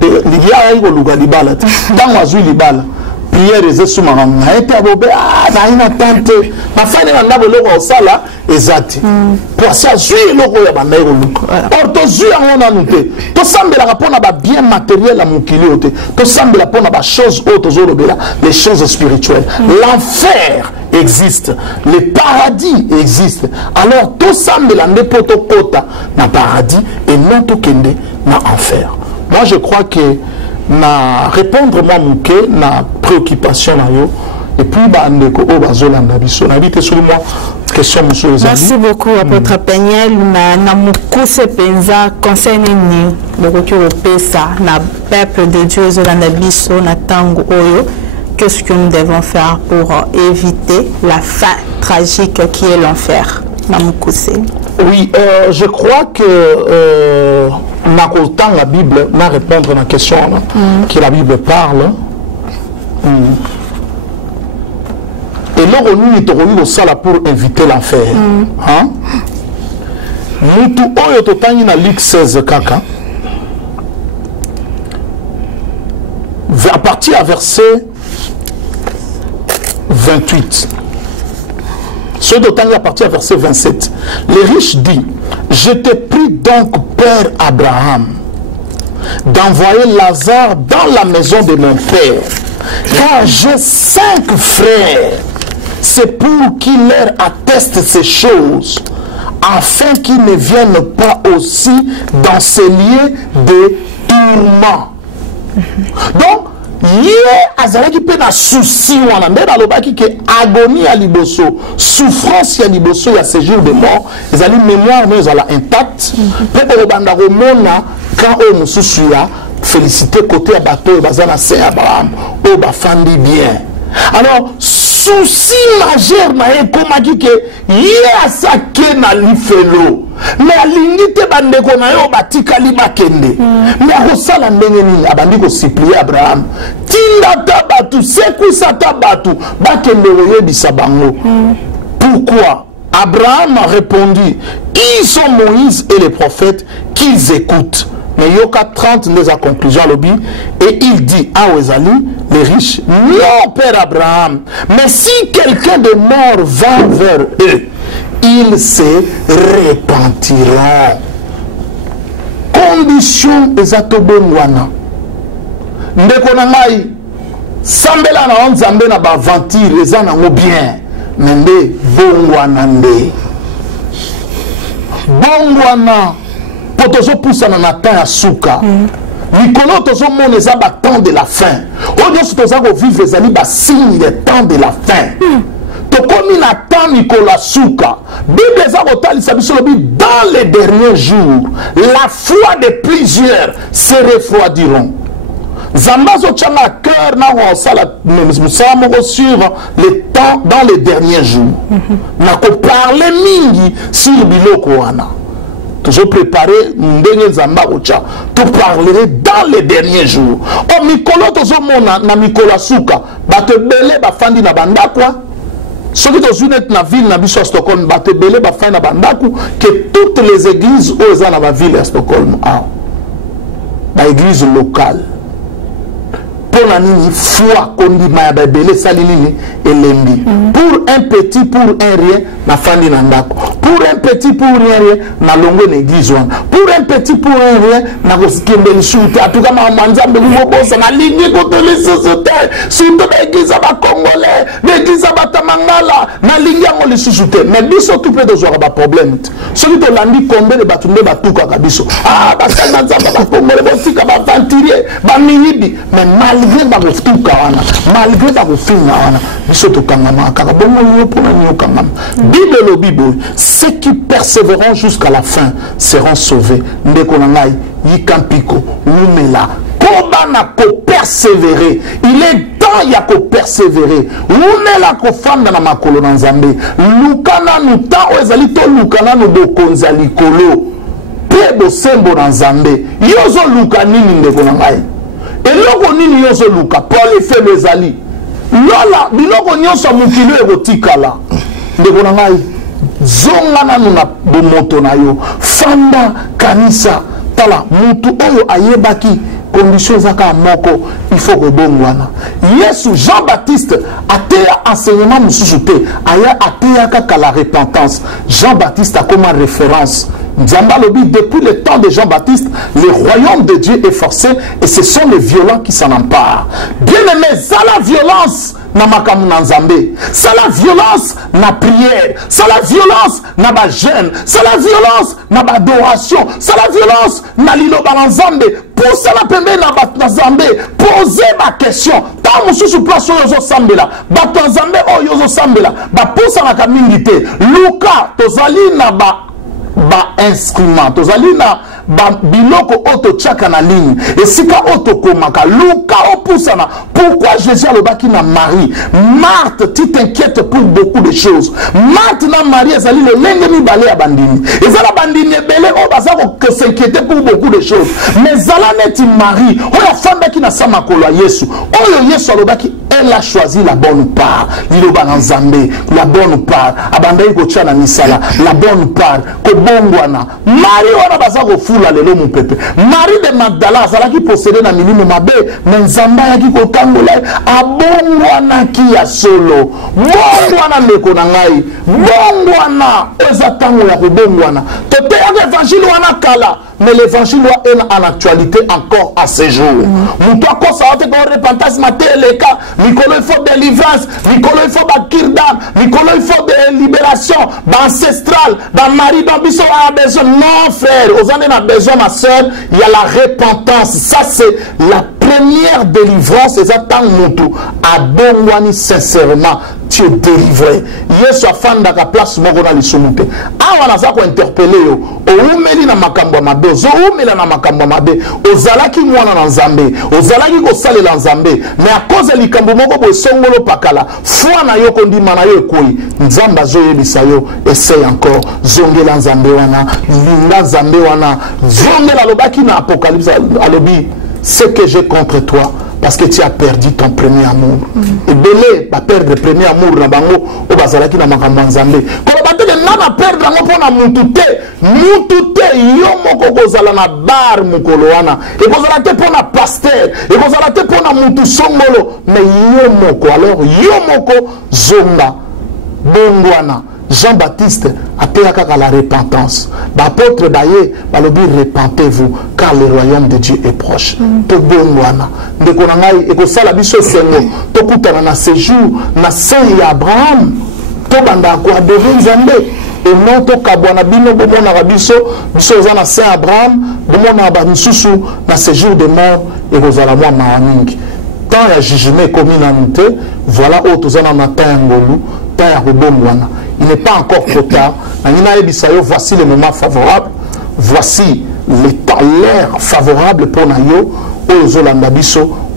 ligia ayi koluka libala tango azwi libala prière ezesumaka na ete abobe naina tante bafane na ndabo eloko osala ezati poasi azwi eloko oyo abanda ekoluka or tozwi yango nanu te tosambelaka mpona babien matériel ya mokili oyo te tosambela mpona bachose oyo tozolobela les choses spirituelles l'enfer existe le paradis existe alors tosambela nde mpo tokota na paradis et non tokende na enfer. Moi je crois que na répondre moi muke na préoccupation na yo et puis bandeko o bazolanda biso na bité sur moi question monsieur les amis. Merci beaucoup apôtre Peniel na mukuse penza conseil nini bokoki opesa na peuple de Dieu zolanda biso na tango oyo. Qu'est-ce que nous devons faire pour éviter la fin tragique qui est l'enfer na mukuse? Oui, je crois que dans la Bible, on va répondre à la question que la Bible parle. Et là, on est ça pour éviter l'enfer. Nous tout dans Luc 16 kaka. À partir du verset 28. Ce d'autant à partir du verset 27. Les riches disent, je te prie donc, Père Abraham, d'envoyer Lazare dans la maison de mon père, car j'ai 5 frères. C'est pour qu'il leur atteste ces choses, afin qu'ils ne viennent pas aussi dans ces lieux de tourment. Donc, yé azalaki pe na souci wana nde balobaki ke agonie ya liboso souffrance ya liboso ya séjour de mort ezali mémoire no ezala intact pe obanda komona quand oyo mosusu ya félicité côté ya bato oyo baza na se Abraham oyo bafandi bien. Alors souci majeur na ye ekomaki ke ye asake na lifelo mais alingi te bandeko na yo batikali bakende mais akosala ndenge nini abandi kosiplie Abraham tinda ta batu sekwisa ta batu bakende koyebisa bango. Pourquoi? Abraham a répondu, ils sont Moïse et les prophètes qu'ils écoutent. Mais Yoka 30 nous a conclusion à l'objet et il dit à Wezali, les riches, non Père Abraham, mais si quelqu'un de mort va vers eux, ils se repentiront. Condition ezatobongwana. Ndeko na ngai sambela na onzambe na ba ventir ezana ngo bien, mais nde bongwana nde. Bongwana potozo poussana na temps ya suka. Mikolo tozo mona eza ba temps de la fin. Oyo tozo ko vivre ezali ba signe de temps de la fin. Tokomi na temps Nicolas Souka. Bible eza kotalisa biso lobi dans les derniers jours, la foi de plusieurs se refroidiront. Zambazo tchanga cœur na wasala musala moko sur le temps dans les derniers jours. Na ko parler mingi sur biloko wana. Toujours préparé ndenge nzamba ocha. Tu parlerai dans les derniers jours. O mikolo tozo mona na Nicolas Souka, ba te belé ba fandi na banda quoi. Ce qui est dans la ville de Stockholm, que toutes les églises dans la ville de Stockholm, les églises locales, pour la foi qu'on dit pour un petit, pour un rien, na fandi nandako. Pour un petit, pour un rien, na longo l'église. Pour un petit, pour un rien, na koskembe nsuta. En tout cas, ma manzambe l'imobosa, na ligne contre les sociétés, surtout l'église à Congolais, les l'église abatamangala na lingango les sous-souté mais biso tout peut dozoa ba problème celui to landi combien de batunde batuka kabiso ah basana nzamba ba komole botika ba venturier ba minibi mais malgré ba botuka wana malgré ba bofinga wana biso to kangama kaka bongo yo pona yo kangama Bible le Bible ceux qui persévéreront jusqu'à la fin seront sauvés ndeko na ngai yikampiko umela kobana ko persévérer il est temps ya ko persévérer umela ko fanda na makolo na nzambe lukana nuta ezali to lukana no bokonza likolo pe bosembo na nzambe yozo luka nini ndeko na ngai eloko nini yozo luka Paul efelo ezali lola biloko nyonso mukilo ebotikala ndeko na ngai zonga nanu na bomoto na yo fanda kanisa tala mutu oyo ayebaki condition zaka moko il faut que bongwana Yesu Jean-Baptiste ateya enseignement mususu te aya ateya kaka la repentance Jean-Baptiste a comme référence Nzamba lobi depuis le temps de Jean-Baptiste le royaume de Dieu est forcé et ce sont les violents qui s'en emparent bien aimé ça la violence na makamu na nzambe ça la violence na prière ça la violence na ba jeûne ça la violence na ba adoration ça la violence na liloba na nzambe pousse la pembe na nzambe poser ma question tant mususu place oyo sambela ba nzambe oyo sambela ba pousse na kamingi te luka tozali na ba instrument tozali na biloko auto tchaka na ligne et sika auto komaka luka opusana pourquoi Jésus alobaki na Marie Marthe tu t'inquiètes pour beaucoup de choses Marthe na Marie ezali le lenge mibale ya bandini ezala bandini ebele o baza ko s'inquiéter pour beaucoup de choses mais zala neti Marie oyo fandaki na sama kolo Yesu oyo Yesu alobaki elle a choisi la bonne part liloba na nzambe la bonne part abandai ko tchana misala la bonne part ko bongwana Marie wana baza ko fula lelo mon pepe Marie de Magdala azalaki possédé na milimo mabe mais nzamba yaki ko kangola abongwana ki ya solo bongwana ndeko na ngai bongwana ezatango ya ko bongwana tote ya évangile wana kala mais l'évangile est en actualité encore à ce jour. Moutoua kosa ote ko repentance maté les cas, Nicolo il faut délivrance, Nicolo il faut bakirdam, Nicolo il faut de libération, ancestral, dans mari dans biso a besoin. Non frère, aux années on a besoin ma soeur, il y a la repentance. Ça c'est la première délivrance et ça tant moutou a bongwani sincèrement tu es délivré. Yesu afanda ka place moko na lisumute. Awa na za ko interpeller yo. O umeli na makambo mabe, zo umela na makambo mabe. Ozalaki mwana na nzambe, ozalaki ko salela nzambe, mais à cause de likambo moko bo songolo pakala, foi na yo kondima na yo ekoi. Nzamba zo yebisa yo, essaye encore zongela nzambe wana, linga nzambe wana, zongela lobaki na Apocalypse alobi, ce que j'ai contre toi parce que tu as perdu ton premier amour. Et belé va perdre le premier amour na bango o bazalaki na makambo nzambe. Ko batele na perdre ngo pona mutute yo moko kozala na bar mukolo wana. Et kozala te pona pasteur, et kozala te pona mutu songolo, mais yo moko alors yo moko zonga bongwana. Jean-Baptiste a payé la repentance. L'apôtre Baye va le dire repentez-vous car le royaume de Dieu est proche. To bongwana. De konangai et ko sala biso sengo. To kutana na séjour na saint Abraham. To banda ko adorer Nzambe. Et non to kabwana bino bomona rabiso biso za na saint Abraham bomona ba misusu na séjour de mort et kozala mwa maningi. Tant ya jugement commis na nte voilà auto za na matin ngolu tant ya bongwana. Il n'est pas encore trop tard. Voici le moment favorable. Voici l'air favorable pour Nayo. Au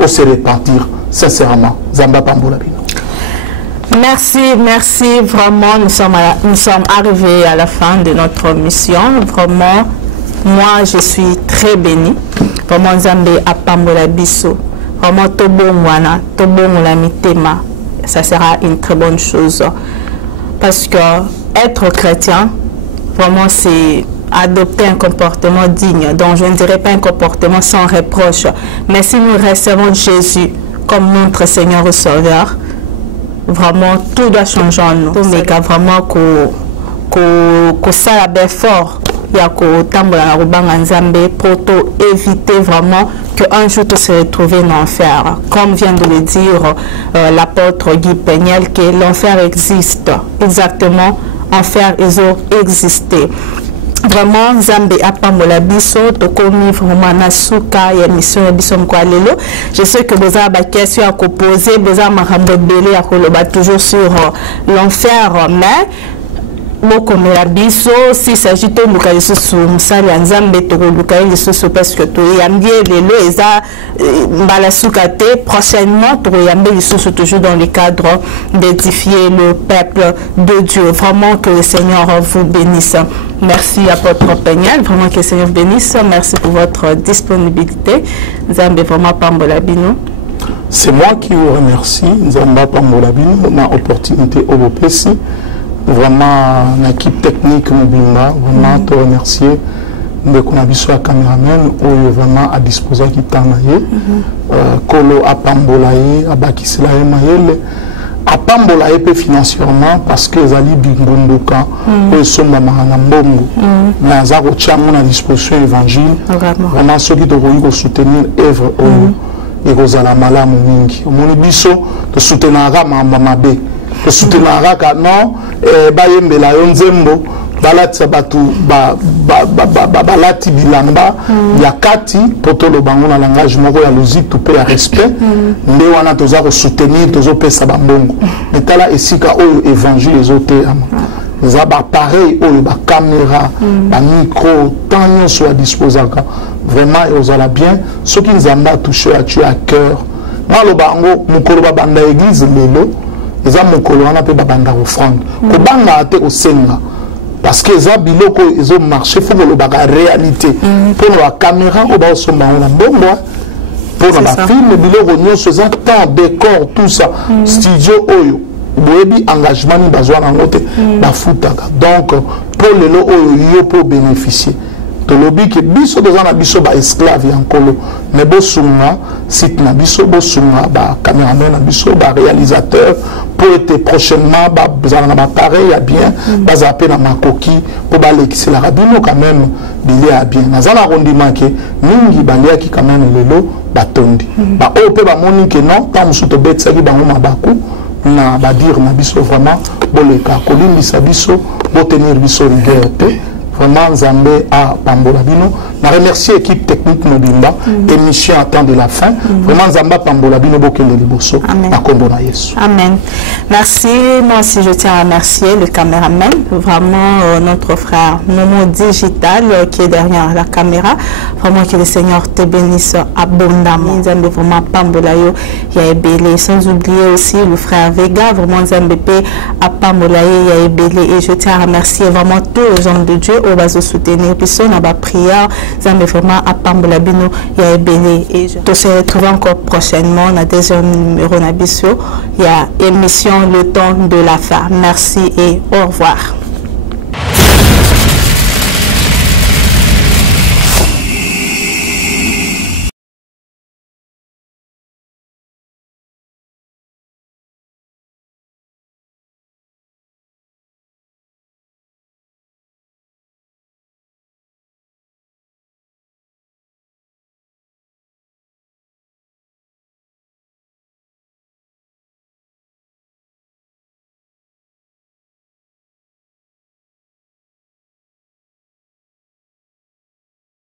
se repentir sincèrement. Zamba Pambolabino. Merci vraiment. Nous sommes arrivés à la fin de notre mission. Vraiment, moi je suis très béni. Vraiment, Zambé à Pambolabiso. Vraiment, Tobongwana, Tobongolamitema. Ça sera une très bonne chose. Parce que être chrétien, vraiment, c'est adopter un comportement digne. Donc, je ne dirais pas un comportement sans reproche. Mais si nous recevons Jésus comme notre Seigneur et Sauveur, vraiment, tout doit changer en nous. Mais vraiment, que ça a bien fort Yako Tambola Rubanga Nzambe pour éviter vraiment qu'un jour tu se retrouves en enfer. Comme vient de le dire l'apôtre Guy Peignel, que l'enfer existe. Exactement, enfer ils ont existé. Vraiment, Nzambe apambola biso, tokomi vraiment nasuka ya mission ya biso mkwalelo. Je sais que vous avez des questions à poser, vous avez des à koloba toujours sur l'enfer, mais bokomela biso s'il s'agit de luka lisusu musali ya Nzambe tokoluka lisusu parce que toyambi lelo eza mbala suka te. Prochainement toyambi lisusu toujours dans le cadre d'édifier le peuple de Dieu. Vraiment que le Seigneur vous bénisse. Merci apôtre Peignel, vraiment que le Seigneur bénisse. Merci pour votre disponibilité. Nzambe vraiment pambola bino. C'est moi qui vous remercie. Nzambe pambola bino ma opportunité au BPC. Vraiment l'équipe technique Mobimba, vraiment te remercier de qu'on a vu sur la caméraman où vraiment à disposer qui t'a maillé Kolo a pambolaye a bakiselaye maillé a pambolaye peu financièrement parce que zali bingunduka où sont mamana mbongo mais zako tchamo na disposition évangile vraiment ceux qui doivent soutenir œuvre et rozala malamu mingi moni biso de soutenir mamba mabe de soutenir non bayembela yo nzembo balati batu balati bilamba ya kati poto lo bango na langage moko ya logique to pe ya respect nde wana toza ko soutenir tozo pesa bambongo metala esika oyo évangile ezote za ba pareil oyo ba caméra ba micro tant soit disposaka vraiment ozala bien ce qui nous a touché à tuer à cœur na lo bango mukolo ba banda église lelo eza mokolo wana pe babanda offrande ko banga ate au senga parce que eza biloko ezo marché faut que ba réalité pour la caméra ko ba somba na bombo pour la film biloko nyonso eza temps décor tout ça studio oyo boyebi engagement ni bazwa na ngote ba futaka donc pour lelo oyo yo pour bénéficier de lobby que biso dans na biso ba esclave encore mais bo sunga site na biso bo sunga ba caméraman na biso ba réalisateur pour être prochainement ba bezana na pareil ya bien ba zapper na makoki pour ba l'excel la rabino quand même bilé à bien na zana rondima ke mingi balia ki quand même lelo batondi ba ope ba moni que non tant musu to betsa ki bango mabaku na ba dire na biso vraiment boleka kolimbisa biso bo tenir biso rigueur te. Vraiment, Nzambe a pambola bino. Je remercie l'équipe technique Mobimba. Émission à temps de la fin. Vraiment, Nzambe a pambola bino bokele liboso. Amen. Merci. Moi aussi, je tiens à remercier le caméraman. Vraiment, notre frère Momo Digital qui est derrière la caméra. Vraiment, que le Seigneur te bénisse abondamment. Nzambe vraiment pambola yo ya ebele. Sans oublier aussi le frère Vega. Vraiment, Nzambe a pambola yo ya ebele. Et je tiens à remercier vraiment tous les hommes de Dieu. On va se soutenir, puis on a prière, ça me vraiment à Pambola Bino, il y a Ebélé et je se retrouve encore prochainement on a deuxième numéro Nabissio, il y a émission Le Temps de la Fin. Merci et au revoir.